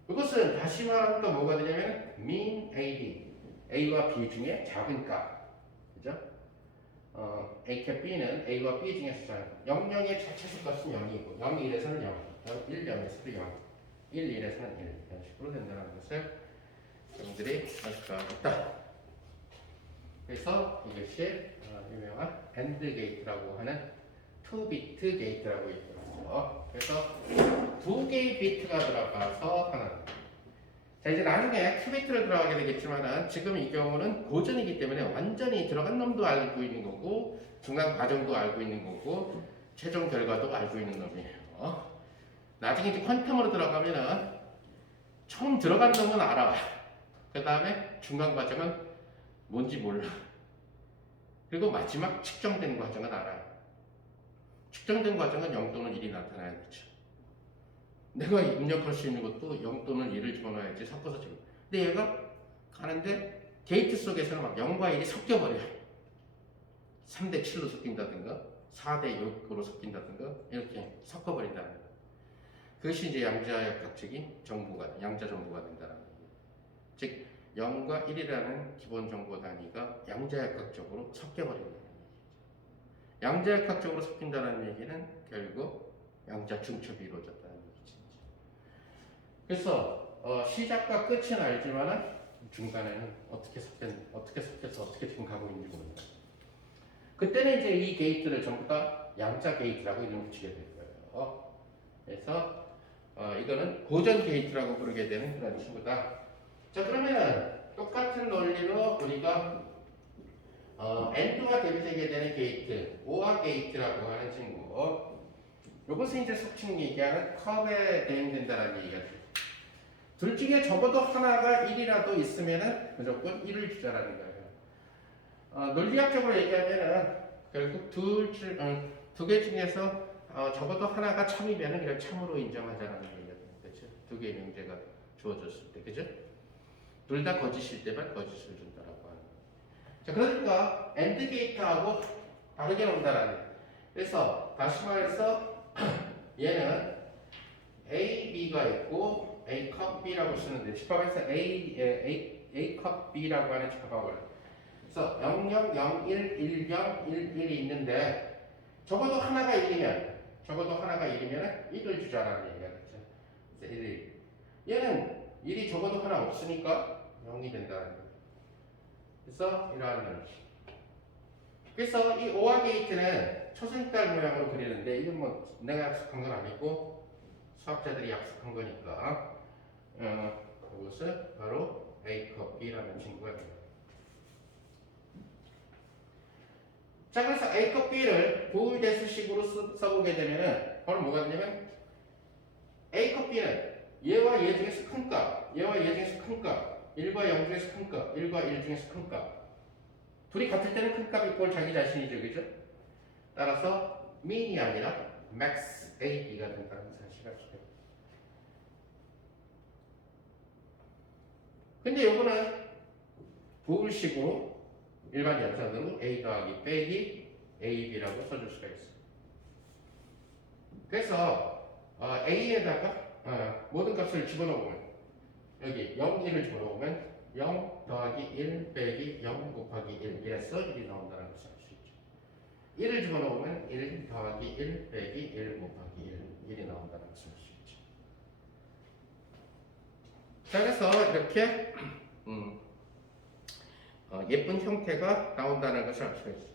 이것은 다시 말하면 또 뭐가 되냐면 mean AD, A와 B 중에 작은 값, 그죠? A 캡 B는 A와 B 중에 숫자 0, 0의 자체수 값은 0이고 0, 1에서는 0, 1, 0에서도 0, 1, 1에서는 1 이런 식으로 된다는 것을 여러분들이 알 수가 있다. 그래서 이것이 유명한 AND 게이트라고 하는 2비트 게이트라고 얘기하죠. 그래서 두 개의 비트가 들어가서 하나. 자, 이제 나중에 2비트를 들어가게 되겠지만은 지금 이 경우는 고전이기 때문에 완전히 들어간 놈도 알고 있는 거고 중간 과정도 알고 있는 거고 최종 결과도 알고 있는 놈이에요. 나중에 이제 퀀텀으로 들어가면은 처음 들어간 놈은 알아. 그 다음에 중간 과정은 뭔지 몰라. 그리고 마지막 측정된 과정은 알아요. 측정된 과정은 0 또는 1이 나타나야겠죠. 내가 입력할 수 있는 것도 0 또는 1을 집어넣어야지 섞어서 집어. 근데 얘가 가는데 게이트 속에서는 막 0과 1이 섞여버려요. 3대 7로 섞인다든가 4대 6으로 섞인다든가 이렇게 섞어버린다는 거예요. 그것이 이제 양자역학적인 정보가, 양자 정보가 된다는 거예요. 즉 0과 1이라는 기본 정보 단위가 양자역학적으로 섞여버린다는 얘기죠. 양자역학적으로 섞인다는 얘기는 결국 양자 중첩이 이루어졌다는 얘기죠. 그래서 시작과 끝은 알지만은 중간에는 어떻게 섞여서 어떻게 지금 가고 있는지 모른다. 그때는 이제 이 게이트를 전부 다 양자 게이트라고 이름 붙이게 될 거예요. 그래서 이거는 고전 게이트라고 부르게 되는 그런 친구다. 자, 그러면 똑같은 논리로 우리가 AND와 대비되게 되게 되는 게이트, OR 게이트라고 하는 친구. 요것은 이제 속칭 얘기하는 컵에 대응된다는 얘기가 돼요. 둘 중에 적어도 하나가 1이라도 있으면은 무조건 1을 주자라는 거예요. 논리학적으로 얘기하면은 결국 두 개 중에서 적어도 하나가 참이면은 그냥 참으로 인정하자라는 얘기가 돼요. 그렇죠? 두 개의 명제가 주어졌을 때, 그죠? 둘 다 거짓일 때만 거짓을 준다라고 하는 거예요. 자, 그러니까 AND 게이트하고 다르게 논다라는 거예요. 그래서 다시 말해서 얘는 A, B가 있고 A 컵 B라고 쓰는데 집합에서 A 컵 B라고 하는 집합을 그래서 0, 0, 0, 1, 1, 0, 1, 1이 있는데 적어도 하나가 1이면 1을 주자라는 얘기가 됐죠. 그래서 1, 얘는 1이 적어도 하나 없으니까 0이 된다는 거예요. 그래서 이러한 걸. 그래서 이 오화 게이트는 초승달 모양으로 그리는데 이건 뭐 내가 약속한 건 아니고 수학자들이 약속한 거니까 그것은 바로 A컵 B라는 친구가 됩니다. 자, 그래서 A컵 B를 부의대수식으로 써보게 되면은 바로 뭐가 되냐면 A컵 B는 얘와 얘 중에서 큰 값, 얘와 얘 중에서 큰 값, 1과 0 중에서 큰 값, 1과 1 중에서 큰 값. 둘이 같을 때는 큰 값이 꼴 자기 자신이죠, 그죠? 따라서 min이 아니라 max AB가 된다는 사실을 알게 됩니다. 근데 요거는 부울식으로 일반 연산으로 A 더하기 빼기 AB라고 써줄 수가 있어요. 그래서 A에다가 모든 값을 집어넣으면 여기 0, 1을 집어넣으면 0 더하기 1 빼기 0 곱하기 1 이래서 1이 나온다는 것을 알 수 있죠. 1을 집어넣으면 1 더하기 1 빼기 1 곱하기 1 1이 나온다는 것을 알 수 있죠. 자, 그래서 이렇게 예쁜 형태가 나온다는 것을 알 수가 있어요.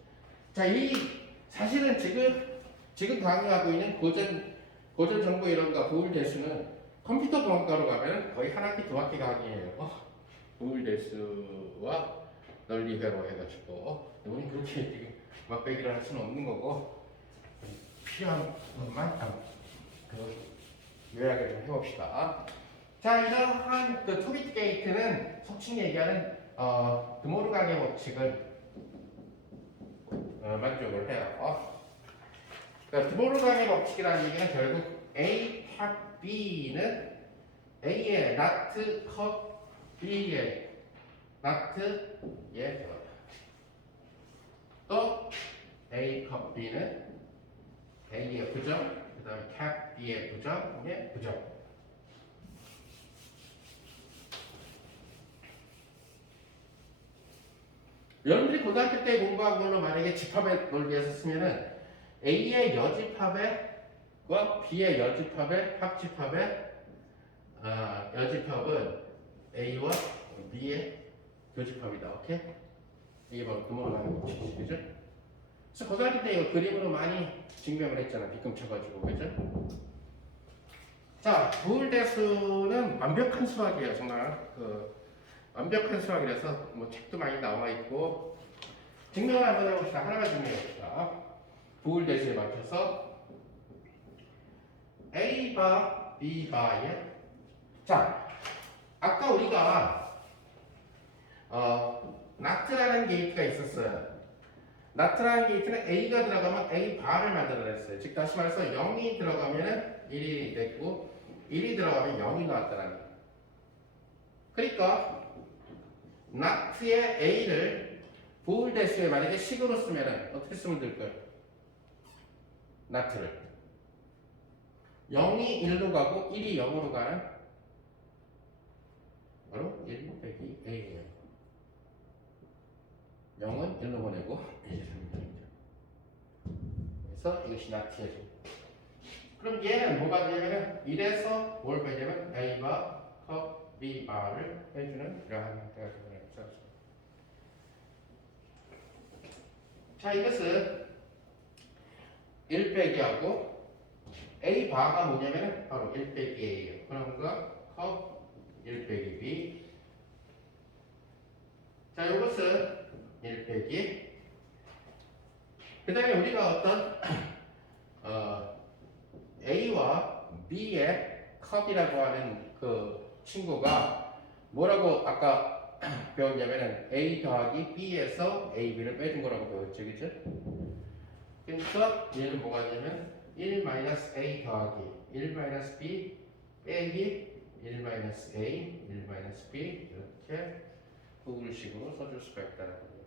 자, 이 사실은 지금 강의하고 있는 고전 정보 이론과 부울대수는 컴퓨터 공학과로 가면 거의 한 학기 두 학기 강의예요. 부울대수와 널리회로 해가지고 우리 그렇게 지금 막배기를 할 수는 없는 거고 필요한 것만 요약을 좀 해봅시다. 자, 이러한 그 투비트 게이트는 속칭 얘기하는 드모르강의 법칙을 만족을 해요. 그러니까 드모르강의 법칙이라는 얘기는 결국 A 탑 B는 A의 not 컷 B의 not 예 들어가요. 또 A 컷 B는 A의 부정, 그 다음에 탑 B의 부정의 부정. 여러분들이 고등학교 때 공부한 걸로 만약에 집합의 논리에서 쓰면은 A의 여집합과 B의 여집합의 합집합의 여집합은 A와 B의 교집합이다. 오케이? 이게 바로 드모르강의 법칙이죠. 그죠? 그래서 고등학교 때 이거 그림으로 많이 증명을 했잖아. 빗금 쳐가지고. 그죠? 자, 부울대수는 완벽한 수학이에요. 정말. 완벽한 수학이라서 뭐 책도 많이 나와 있고 증명을 한번 해봅시다. 하나만 증명해봅시다. 부울대수에 맞춰서 A바 B바에 자, 아까 우리가 not라는 게이트가 있었어요. not라는 게이트는 A가 들어가면 A 바를 만들어냈어요. 즉 다시 말해서 0이 들어가면 1이 됐고 1이 들어가면 0이 나왔다는 거예요. 그러니까 not의 A를 부울대수에 만약에 식으로 쓰면 어떻게 쓰면 될까요? not를 0이 1로 가고 1이 0으로 가는 바로 1 빼기 A예요. 0은 1로 보내고 1을 보내죠. 그래서 이것이 not예요. 그럼 얘는 뭐가 되냐면 1에서 뭘 빼냐면 A바 컵 B 바를 해주는 이러한 형태가 되는 거죠. 자, 이것은 1 빼기하고 A 바가 뭐냐면 바로 1 빼기 A예요. 그러니까 컵 1 빼기 B. 자, 이것은 1 빼기 그 다음에 우리가 어떤 A와 B의 컵이라고 하는 그 친구가 뭐라고 아까 배웠냐면은 A 더하기 B에서 A, B를 빼준 거라고 배웠죠, 그죠? 그러니까 얘는 뭐가 되냐면 1-A 더하기 1-B 빼기 1-A, 1-B 이렇게 구글식으로 써줄 수가 있다는 거예요.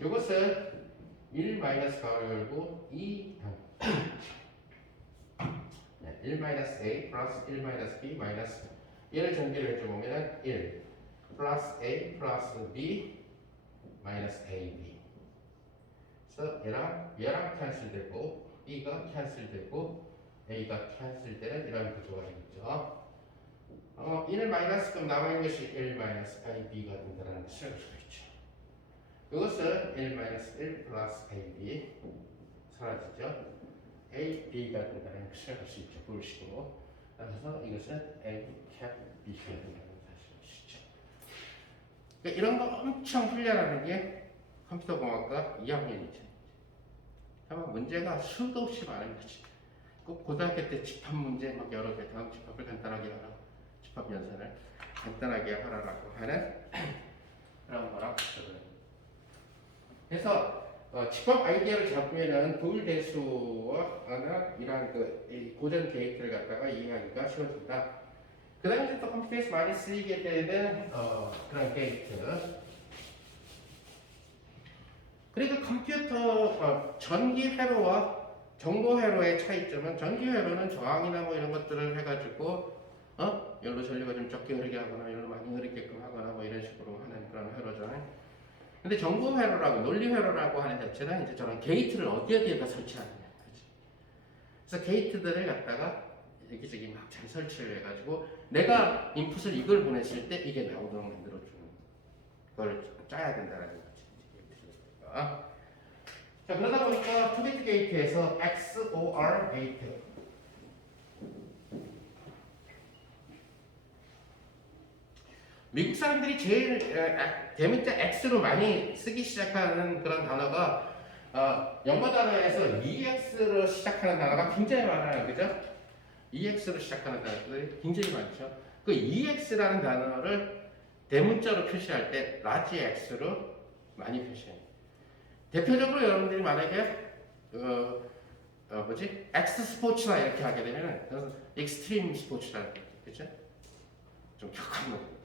이것은 1 가로 열고 1-A 플러스 1-B 마이너스 얘를 전개를 해줘보면 1 플러스 A 플러스 B 마이너스 AB 그래서 얘랑 캔슬되고 B가 캔슬되고 A가 캔슬되는 이런 구조가 되겠죠. 1 마이너스 그럼 남아있는 것이 1 마이너스 AB가 된다는 것을 알 수가 있죠. 이것은 1 마이너스 1 플러스 AB 사라지죠. AB가 된다는 것을 알 수 있죠. 부르시고 그래서 이것은 A 캡 B가 된다는 것을 알 수 있죠. 그러니까 이런 거 엄청 훈련하는 게 컴퓨터 공학과 2학년이죠. 아마 문제가 수도 없이 많은 거지. 꼭 고등학교 때 집합 문제 막 여러 개 다음 집합을 간단하게 하라, 집합 연산을 간단하게 하라라고 하는 그런 거라고 보거든요. 그래서 집합 아이디어를 잡으면은 부울대수와 이러한 그 고전 데이터를 갖다가 이해하기가 쉬워진다. 그 다음에 이제 또 컴퓨터에서 많이 쓰이게 되는 그런 데이터. 그러니까 컴퓨터 전기 회로와 정보 회로의 차이점은 전기 회로는 저항이나 뭐 이런 것들을 해가지고 열로 전류가 좀 적게 흐르게 하거나 열로 많이 흐르게끔 하거나 뭐 이런 식으로 하는 그런 회로잖아요. 근데 정보 회로라고 논리 회로라고 하는 자체는 이제 저런 게이트를 어디에다 설치하느냐 거지. 그래서 게이트들을 갖다가 여기저기 막 잘 설치를 해가지고 내가 인풋을 이걸 보냈을 때 이게 나오도록 만들어주는 걸 짜야 된다는 거지. 자 그러다 보니까 투게이트 게이트에서 XOR 게이트 미국 사람들이 제일 대문자 X로 많이 쓰기 시작하는 그런 단어가 영어 단어에서 EX로 시작하는 단어가 굉장히 많아요. 그죠? EX로 시작하는 단어들이 굉장히 많죠. 그 EX라는 단어를 대문자로 표시할 때 라지 X로 많이 표시해요. 대표적으로 여러분들이 만약에 X 스포츠나 이렇게 하게 되면은 익스트림 스포츠라는 거죠. 그죠? 좀 격한 거.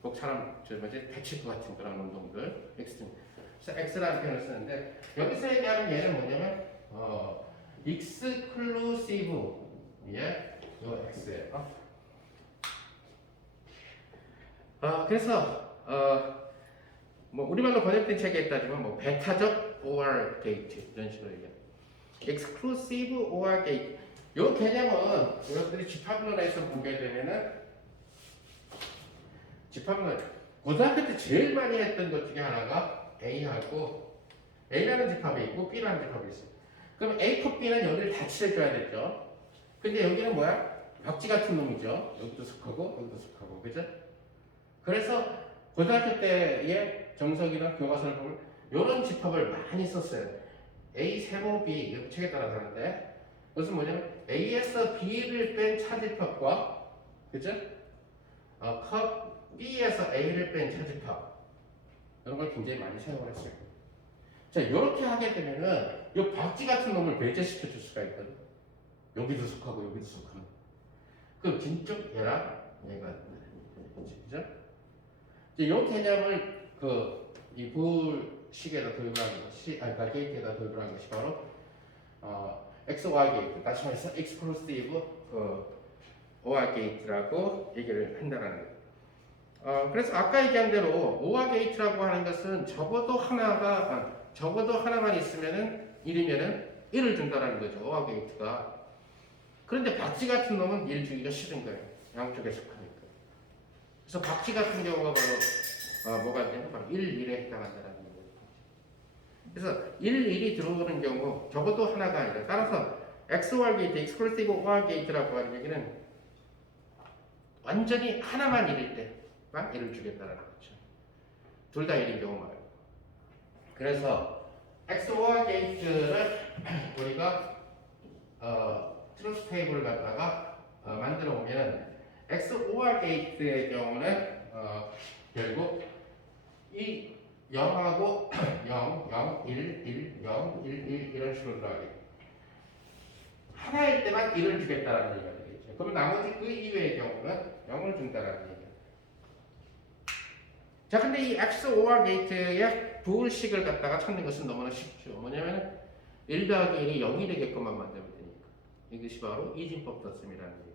꼭 사람 다칠 것 같은 그런 운동들 익스트림. 그래서 X라는 표현을 쓰는데 여기서 얘기하는 얘는 뭐냐면 익스클루시브 요 X예요. 그래서 뭐 우리말로 번역된 책에 있다지만 뭐 배타적 OR 게이트 이런 식으로 얘기해요. Exclusive OR 게이트. 요 개념은 여러분들이 집합론에서 보게 되면은 집합론 고등학교 때 제일 많이 했던 것 중에 하나가 A하고 A라는 집합이 있고 B라는 집합이 있어요. 그럼 A 컵 B는 여기를 다 칠해줘야 되죠. 근데 여기는 뭐야? 박쥐 같은 놈이죠. 여기도 속하고 여기도 속하고 그죠? 그래서 고등학교 때의 정석이나 교과서를 보면 이런 집합을 많이 썼어요. A 세모 B 이 책에 따라 다른데 그것은 뭐냐면 A에서 B를 뺀 차집합과 그죠? 컵 B에서 A를 뺀 차집합 이런 걸 굉장히 많이 사용을 했어요. 자 이렇게 하게 되면은 이 박쥐 같은 놈을 배제시켜 줄 수가 있거든. 여기도 속하고 여기도 속하는. 그럼 진쪽 얘랑 얘가 그죠? 이 개념을 이 부식에다 도입을 하는 것이 그러니까 게이트에다 도입을 하는 것이 바로 XOR 게이트, 다시 말해서 Exclusive OR 게이트라고 얘기를 한다는 거예요. 그래서 아까 얘기한 대로 OR 게이트라고 하는 것은 적어도 하나만 있으면은 1이면은 1을 준다는 거죠. OR 게이트가. 그런데 박쥐 같은 놈은 1 주기가 싫은 거예요. 양쪽에 속하니까. 그래서 박쥐 같은 경우가 바로 뭐가 되냐면 바로 1, 1에 해당한다는 거예요. 그래서 1, 1이 들어오는 경우 적어도 하나가 아니라 따라서 XOR 게이트, Exclusive OR 게이트라고 하는 얘기는 완전히 하나만 1일 때만 1을 주겠다는 거죠. 둘 다 1인 경우 말고. 그래서 XOR 게이트를 우리가 트루스 테이블을 갖다가 만들어 보면 XOR 게이트의 경우는 결국 이 0하고 0, 0, 1, 1, 0, 1, 1 이런 식으로 들어가게 돼요. 하나일 때만 1을 주겠다라는 얘기가 되겠죠. 그러면 나머지 그 이외의 경우는 0을 준다라는 얘기예요. 자, 근데 이 XOR 게이트의 부울식을 갖다가 찾는 것은 너무나 쉽죠. 뭐냐면 1 더하기 1이 0이 되게끔만 만들면 되니까. 이것이 바로 이진법 덧셈이라는 얘기죠.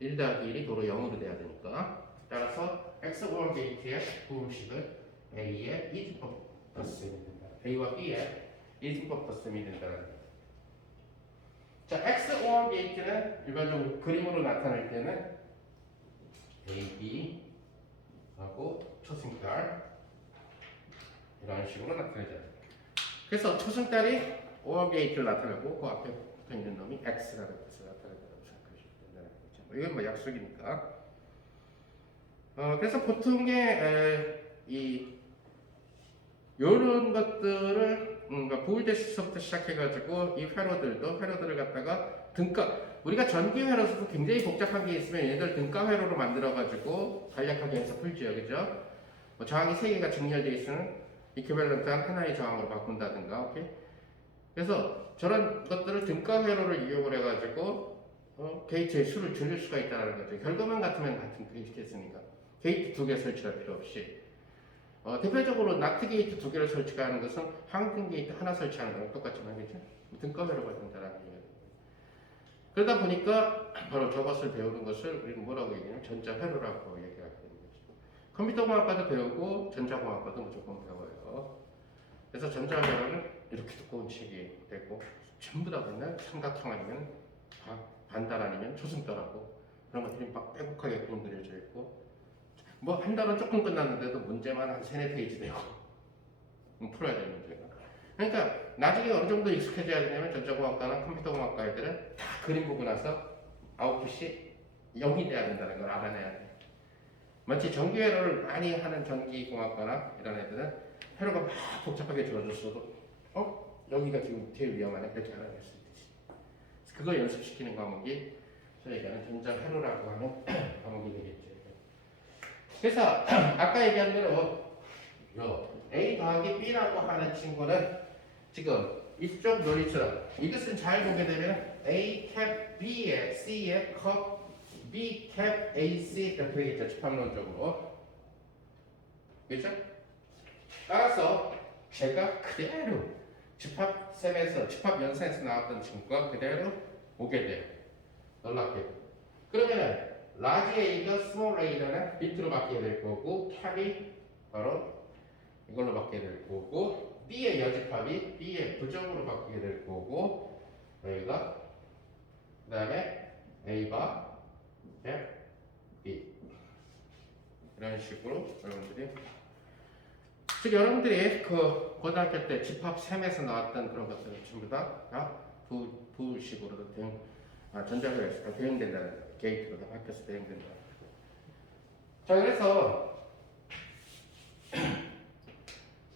1 더하기 1이 도로 0으로 돼야 되니까. 따라서 XOR 게이트의 부울식은 A의 이진법 덧셈이 된다. A와 B의 이진법 덧셈이 된다는 얘기죠. 자, XOR 게이트는 일반적으로 그림으로 나타낼 때는 A, B 하고 초승달 이런 식으로 나타내죠. 그래서 초승달이 OR 게이트를 나타내고 그 앞에 붙어 있는 놈이 X라는 뜻을 나타낸다고 생각하시면 된다는 거죠. 이건 뭐 약속이니까. 그래서 보통의 요런 것들을 그러니까 부울대식서부터 시작해가지고 이 회로들을 갖다가 등가 우리가 전기 회로에서도 굉장히 복잡한 게 있으면 얘들 등가 회로로 만들어가지고 간략하게 해서 풀지요, 그죠? 뭐 저항이 3개가 직렬되어 있으면 이퀴밸런트한 하나의 저항으로 바꾼다든가, 오케이? 그래서 저런 것들을 등가 회로를 이용을 해가지고 게이트의 수를 줄일 수가 있다는 거죠. 결과만 같으면 같은 게이트겠으니까 게이트 2개 설치할 필요 없이. 대표적으로 나트 게이트 2개를 설치하는 것은 항등 게이트 하나 설치하는 거랑 똑같지만 그죠? 등가회로가 된다는 얘기예요. 그러다 보니까 바로 저것을 배우는 것을 우리는 뭐라고 얘기하냐면 전자회로라고 얘기하게 되는 거죠. 컴퓨터공학과도 배우고 전자공학과도 무조건 배워요. 그래서 전자회로는 이렇게 두꺼운 책이 되고 전부 다 보면 삼각형 아니면 반달 아니면 초승달하고 그런 것들이 막 빼곡하게 그려져 있고 뭐 한 달은 조금 끝났는데도 문제만 한 3-4페이지 되고 풀어야 되는 문제가. 그러니까 나중에 어느 정도 익숙해져야 되냐면 전자공학과나 컴퓨터공학과 애들은 다 그림 보고 나서 아웃풋이 0이 돼야 된다는 걸 알아내야 돼. 마치 전기회로를 많이 하는 전기공학과나 이런 애들은 회로가 막 복잡하게 주어졌어도 여기가 지금 제일 위험하네 그렇게 알아낼 수 있듯이. 그거 연습시키는 과목이 저희가 전자회로라고 하는 과목이 되겠죠. 그래서 아까 얘기한 대로 A 더하기 B라고 하는 친구는 지금 이쪽 논리처럼 이것은 잘 보게 되면 A 캡 B에 C에 컵 B 캡 AC 이렇게 되겠죠. 집합론적으로. 그렇죠? 따라서 제가 그대로 집합셈에서 집합 연산에서 나왔던 친구가 그대로 오게 돼요. 놀랍게. 그러면은 라지 A가 스몰 A라는 비트로 바뀌게 될 거고 캡이 바로 이걸로 바뀌게 될 거고 B의 여집합이 B의 부정으로 바뀌게 될 거고 여기가 그 다음에 A가 B 이런 식으로 여러분들이 즉 여러분들이 그 고등학교 때 집합셈에서 나왔던 그런 것들은 전부 다 부식으로 전자회로에서 대응된다는 거예요. 게이트로 다 바뀌어서 대응된다. 자, 그래서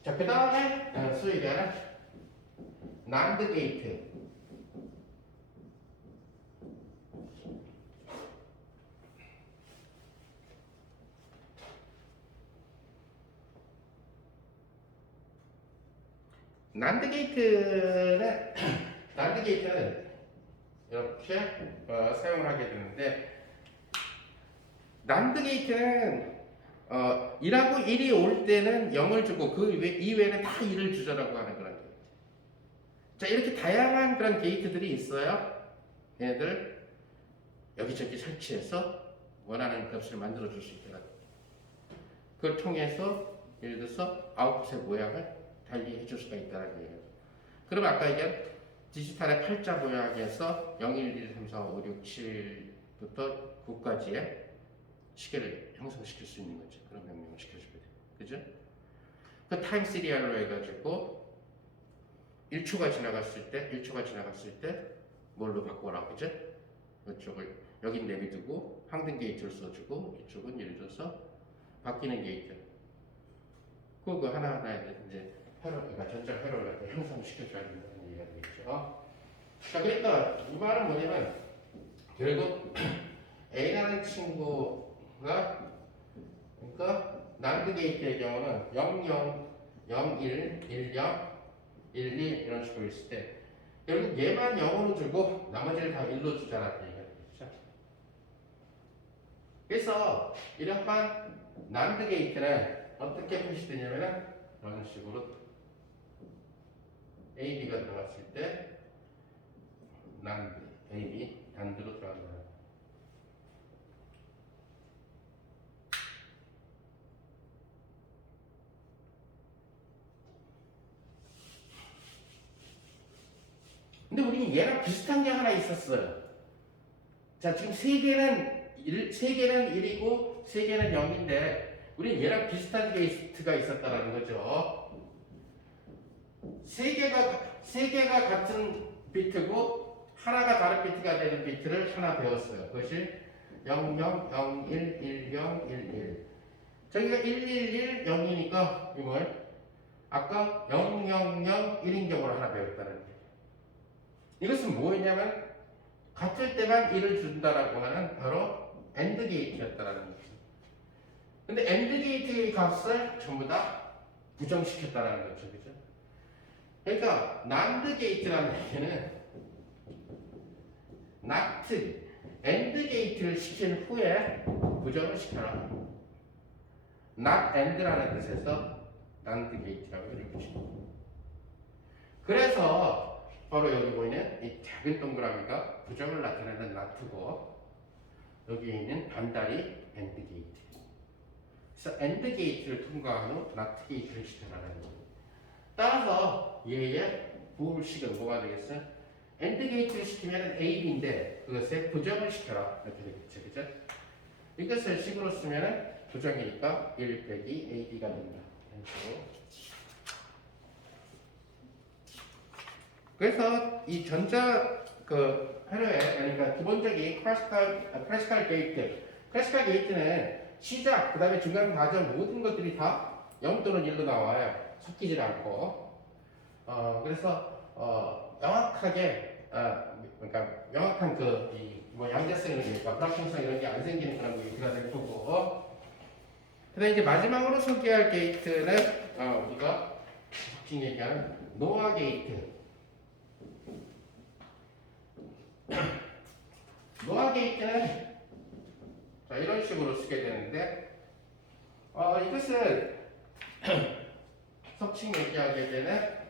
자, 그 다음에 수익에는 난드 게이트. 난드 게이트는 이렇게 사용을 하게 되는데 난드 게이트는 1하고 1이 올 때는 0을 주고 그 이외에는 다 1을 주자라고 하는 그런 게이트. 자, 이렇게 다양한 그런 게이트들이 있어요. 얘네들 여기저기 설치해서 원하는 값을 만들어 줄 수 있더라고요. 그걸 통해서 예를 들어서 아웃풋의 모양을 달리 해줄 수가 있다는 얘기예요. 그러면 아까 얘기한 디지털의 팔자 모양에서 0, 1, 2, 3, 4, 5, 6, 7부터 9까지의 시계를 형성시킬 수 있는 거죠. 그런 명령을 시켜주게 돼요. 그죠? 그 타임 시리얼로 해가지고 1초가 지나갔을 때 뭘로 바꿔라. 그죠? 이쪽을 여긴 내비두고 항등 게이트를 써주고 이쪽은 예를 들어서 바뀌는 게이트. 그거 하나하나에 이제 회로, 그러니까 전자 회로를 갖다 형성시켜줘야 된다는 얘기가 되겠죠. 자, 그러니까 이 말은 뭐냐면 결국 A라는 친구가 그러니까 난드 게이트의 경우는 00, 01, 10, 12 이런 식으로 있을 때 결국 얘만 0으로 주고 나머지를 다 1로 주자라는 얘기가 되겠죠. 그래서 이러한 난드 게이트는 어떻게 표시되냐면은 이런 식으로 A, B가 들어갔을 때 난드, A, B, 난드로 들어간다. 근데 우리는 얘랑 비슷한 게 하나 있었어요. 자, 지금 세 개는 1이고 세 개는 0인데 우리는 얘랑 비슷한 게이트가 있었다는 거죠. 세 개가 같은 비트고 하나가 다른 비트가 되는 비트를 하나 배웠어요. 그것이 00, 01, 10, 11. 저기가 111, 0이니까 이걸 아까 000, 1인 경우를 하나 배웠다는 거예요. 이것은 뭐였냐면 같을 때만 1을 준다라고 하는 바로 AND 게이트였다라는 거죠. 근데 AND 게이트의 값을 전부 다 부정시켰다라는 거죠. 그죠? 그러니까 NAND 게이트라는 얘기는 NOT, AND 게이트를 시킨 후에 부정을 시켜라. NOT AND라는 뜻에서 NAND 게이트라고 이렇게 붙입니다. 그래서 바로 여기 보이는 이 작은 동그라미가 부정을 나타내는 NOT고 여기에 있는 반달이 AND 게이트. 그래서 AND 게이트를 통과한 후 NOT 게이트를 시켜라는 거예요. 따라서 얘의 부호식은 뭐가 되겠어요? AND 게이트를 시키면 AB인데 그것에 부정을 시켜라 이렇게 되겠죠, 그죠? 이것을 식으로 쓰면 부정이니까 1 빼기 AB가 된다. 그래서 이 전자 그 회로에 그러니까 기본적인 클래시컬 게이트는 시작 그다음에 중간 과정 모든 것들이 다 0 또는 1로 나와요. 섞이질 않고 그래서 명확하게 그러니까 명확한 그뭐 양자성 이런 게 불확정성 이런 게 안 생기는 그런 게이트가 될 거고 그다음에 이제 마지막으로 소개할 게이트는 우리가 지금 얘기하는 노아 게이트. 노아 게이트는 자, 이런 식으로 쓰게 되는데 이것은 석칭 얘기하게 되는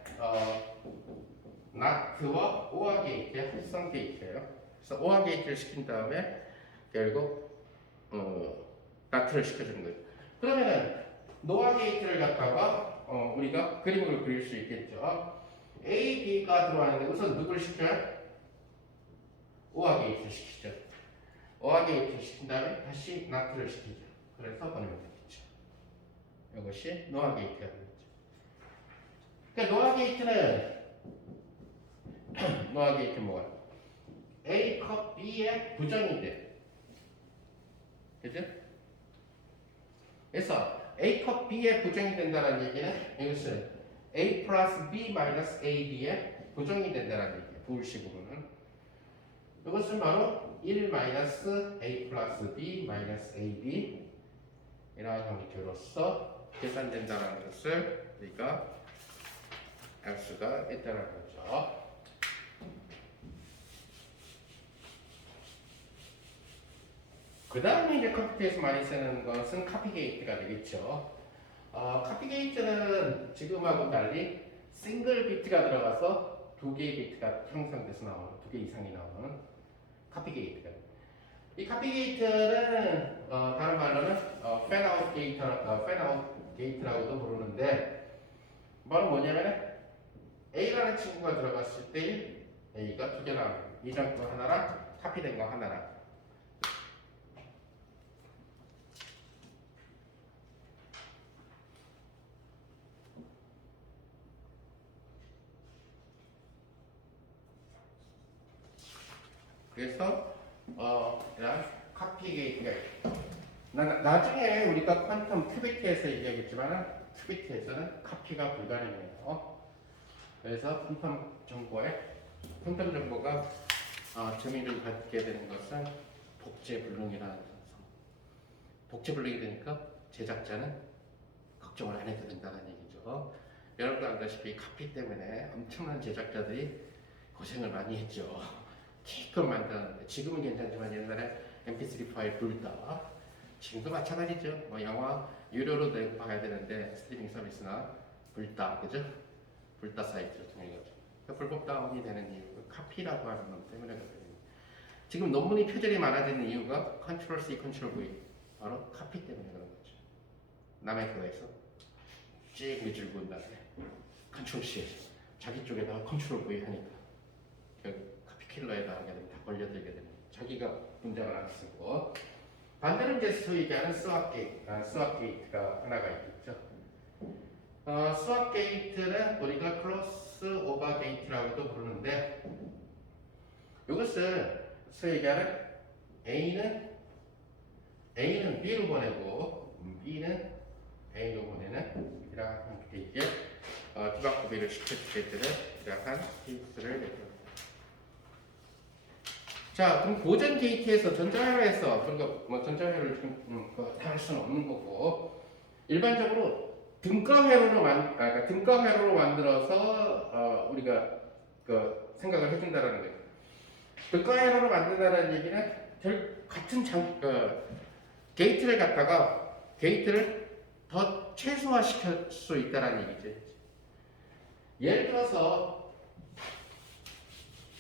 NOT와 OR 게이트의 합성 게이트예요. 그래서 OR 게이트를 시킨 다음에 결국 NOT를 시켜주는 거예요. 그러면은 노아 게이트를 갖다가 우리가 그림으로 그릴 수 있겠죠. A, B가 들어왔는데 우선 누굴 시켜요? OR 게이트를 시키죠. OR 게이트를 시킨 다음에 다시 NOT를 시키죠. 그래서 보내면 되겠죠. 이것이 노아 게이트가 되겠죠. 그러니까 노아 게이트는 노아 게이트 뭐가? A 컵 B의 부정인데, 그죠? 그래서 A 컵 B의 부정이 된다는 얘기는 이것은 A 플러스 B 마이너스 AB의 부정이 된다는 얘기예요. 부울식으로는. 이것은 바로 1 마이너스 A 플러스 B 마이너스 AB 이러한 형태로서 계산된다는 것을 우리가 알 수가 있다는 거죠. 그 다음에 이제 컴퓨터에서 많이 쓰는 것은 카피 게이트가 되겠죠. 카피 게이트는 지금하고 달리 싱글 비트가 들어가서 두 개의 비트가 형성돼서 나오는, 두 개 이상이 나오는 카피 게이트가. 이 카피 게이트는 다른 말로는 팬아웃 게이트라고도 부르는데, 바로 뭐냐면 A라는 친구가 들어갔을 때 A가 두 개 나옵니다. 이전 거 하나랑 카피된 거 하나랑. 그래서 이런 카피 게이트가 있고 나중에 우리가 퀀텀 큐비트에서 얘기하겠지만 스위트에서는 카피가 불가능해요. 그래서 팬텀 정보가 재미를 갖게 되는 것은 복제불능이라는 현상. 복제불능이 되니까 제작자는 걱정을 안 해도 된다는 얘기죠. 여러분도 알다시피 카피 때문에 엄청난 제작자들이 고생을 많이 했죠. 기껏 만드는데 지금은 괜찮지만 옛날에 mp3 파일 불다. 지금도 마찬가지죠. 뭐 영화 유료로 내고 봐야 되는데 스트리밍 서비스나 불다, 그죠? 불다 사이트를 통해 가지고 불법 다운이 되는 이유, 카피라고 하는 것 때문에 그렇거든요. 지금 논문이 표절이 많아지는 이유가 컨트롤 C, 컨트롤 V, 바로 카피 때문에 그런 거죠. 남의 거에서 쭉 밑줄 그은 다음에 컨트롤 C, 자기 쪽에다가 컨트롤 V 하니까 결국 카피 킬러에다 하게 되면 다 걸려들게 됩니다. 자기가 문장을 안 쓰고. 반대로 이제 소위기하는 스왑 게이트가 하나가 있겠죠. 스왑 게이트는 우리가 크로스 오버 게이트라고도 부르는데, 이것을 소위기하는 A는 B로 보내고 B는 A로 보내는 이러한 형태의 디박 구비를 시켜주게 되는 이러한 케이스를 내립니다. 자, 그럼 고전 게이트에서 전자회로에서 그러니까 뭐 전자회로를 다 할 수는 없는 거고, 일반적으로 등가회로로 만들어서 우리가 그 생각을 해준다라는 거예요. 등가회로로 만든다는 얘기는 같은 게이트를 갖다가 게이트를 더 최소화시킬 수 있다라는 얘기죠. 예를 들어서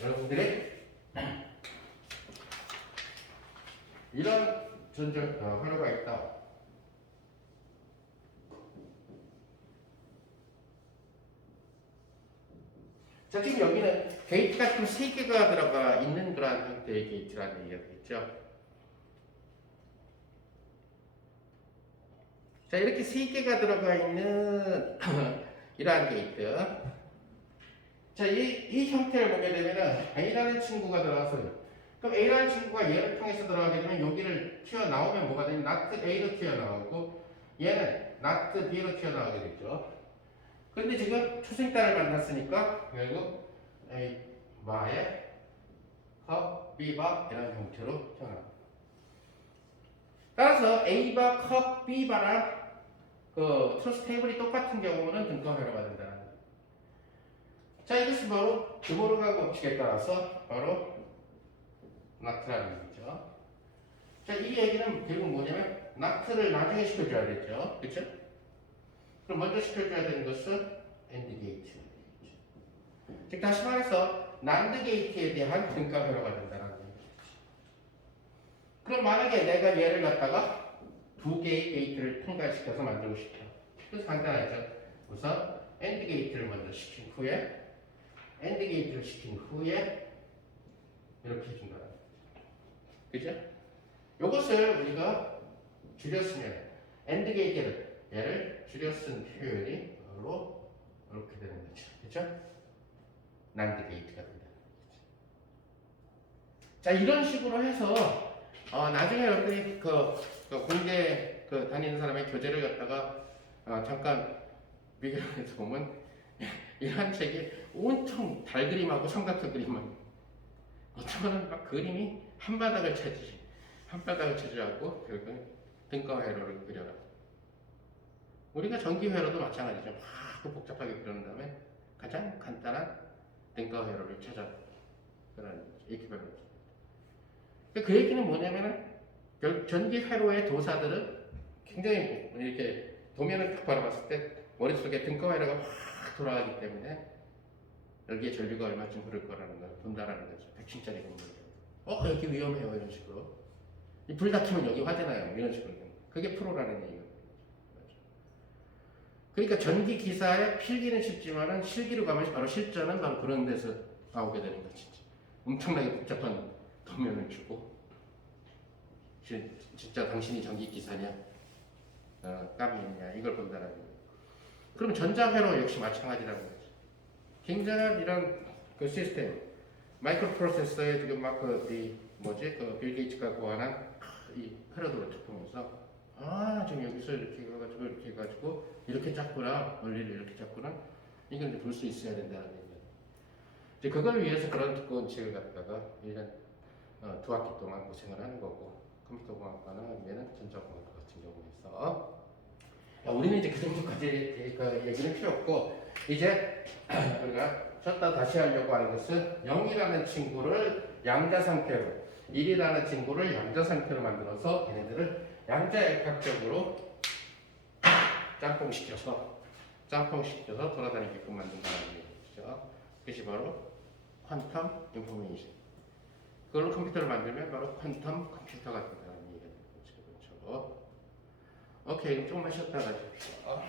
여러분들이 이런 회로가 있다. 자, 지금 여기는 게이트가 좀 3개가 들어가 있는 그런 형태의 게이트라는 얘기가 되겠죠. 자, 이렇게 3개가 들어가 있는 이러한 게이트. 자, 이 형태를 보게 되면은 A라는 친구가 들어가서, 그럼 A라는 친구가 얘를 통해서 들어가게 되면 여기를 튀어나오면 뭐가 되냐면 not A로 튀어나오고 얘는 not B로 튀어나오게 되죠. 그런데 지금 초생단을 만났으니까 결국 A 바에 컵 B바 이라는 형태로 튀어나옵니다. 따라서 A바 컵 B바랑 그 트러스 테이블이 똑같은 경우는 등가회로가 된다는 거예요. 자, 이것이 바로 드보르가 법칙에 따라서 바로 not라는 얘기죠. 자, 이 얘기는 결국 뭐냐면 not를 나중에 시켜줘야 되죠. 그렇죠? 그럼 먼저 시켜줘야 되는 것은 AND 게이트. 즉 다시 말해서 NAND 게이트에 대한 등가회로가 된다는 얘기죠. 그럼 만약에 내가 얘를 갖다가 2개의 게이트를 통과시켜서 만들고 싶다. 그래서 간단하죠. 우선 AND 게이트를 먼저 시킨 후에 AND 게이트를 시킨 후에 이렇게 해준다. 그죠? 이것을 우리가 줄여 쓰면 AND 게이트를 얘를 줄여 쓴 표현이 바로 이렇게 되는 거죠. 그죠? NAND 게이트가 된다. 자, 이런 식으로 해서 나중에 여러분들이 그 공대 다니는 사람의 교재를 갖다가 잠깐 비교해서 보면 이런 책이 온통 달그림하고 삼각형 그림만, 어쩌면 막 그림이 한 바닥을 차지하고 결국 등가회로를 그려라. 우리가 전기회로도 마찬가지죠. 막 복잡하게 그려놓은 다음에 가장 간단한 등가회로를 찾아 그런 이퀴밸런트. 그 얘기는 뭐냐면은 전기회로의 도사들은 굉장히 이렇게 도면을 딱 바라봤을 때 머릿속에 등가회로가 확 돌아가기 때문에 여기에 전류가 얼마쯤 흐를 거라는 걸 본다라는 거죠. 100층짜리 건물. 여기 위험해요. 이런 식으로. 불 다 켜면 여기 화재나요. 이런 식으로. 그게 프로라는 얘기거든요. 그러니까 전기 기사의 필기는 쉽지만은 실기로 가면 바로 실전은 바로 그런 데서 나오게 되는 거지. 엄청나게 복잡한 도면을 주고 진짜 당신이 전기 기사냐 까미냐 이걸 본다라는 거예요. 그럼 전자회로 역시 마찬가지라는 거죠. 굉장한 이런 그 시스템, 마이크로 프로세서에 지금 막 빌 게이츠가 고안한 이 패러드를 보면서 아, 지금 여기서 이렇게 해가지고 이렇게 해가지고 이렇게 짰구나, 원리를 이렇게 짰구나. 이걸 이제 볼 수 있어야 된다는 얘기예요. 이제 그걸 위해서 그런 두꺼운 책을 갖다가 1년 두 학기 동안 고생을 하는 거고, 컴퓨터공학과나 아니면 전자공학과 같은 경우에서 우리는 이제 그 정도까지 얘기는 필요 없고, 이제 우리가 쳤다 다시 하려고 하는 것은 0이라는 친구를 양자 상태로, 1이라는 친구를 양자 상태로 만들어서 얘네들을 양자역학적으로 짬뽕시켜서 돌아다니게끔 만든다는 얘기죠. 그것이 바로 퀀텀 인포메이션. 그걸로 컴퓨터를 만들면 바로 퀀텀 컴퓨터가 된다는 얘기가 되는 거죠. 그렇죠. 오케이, 조금만 쉬었다 가십시오.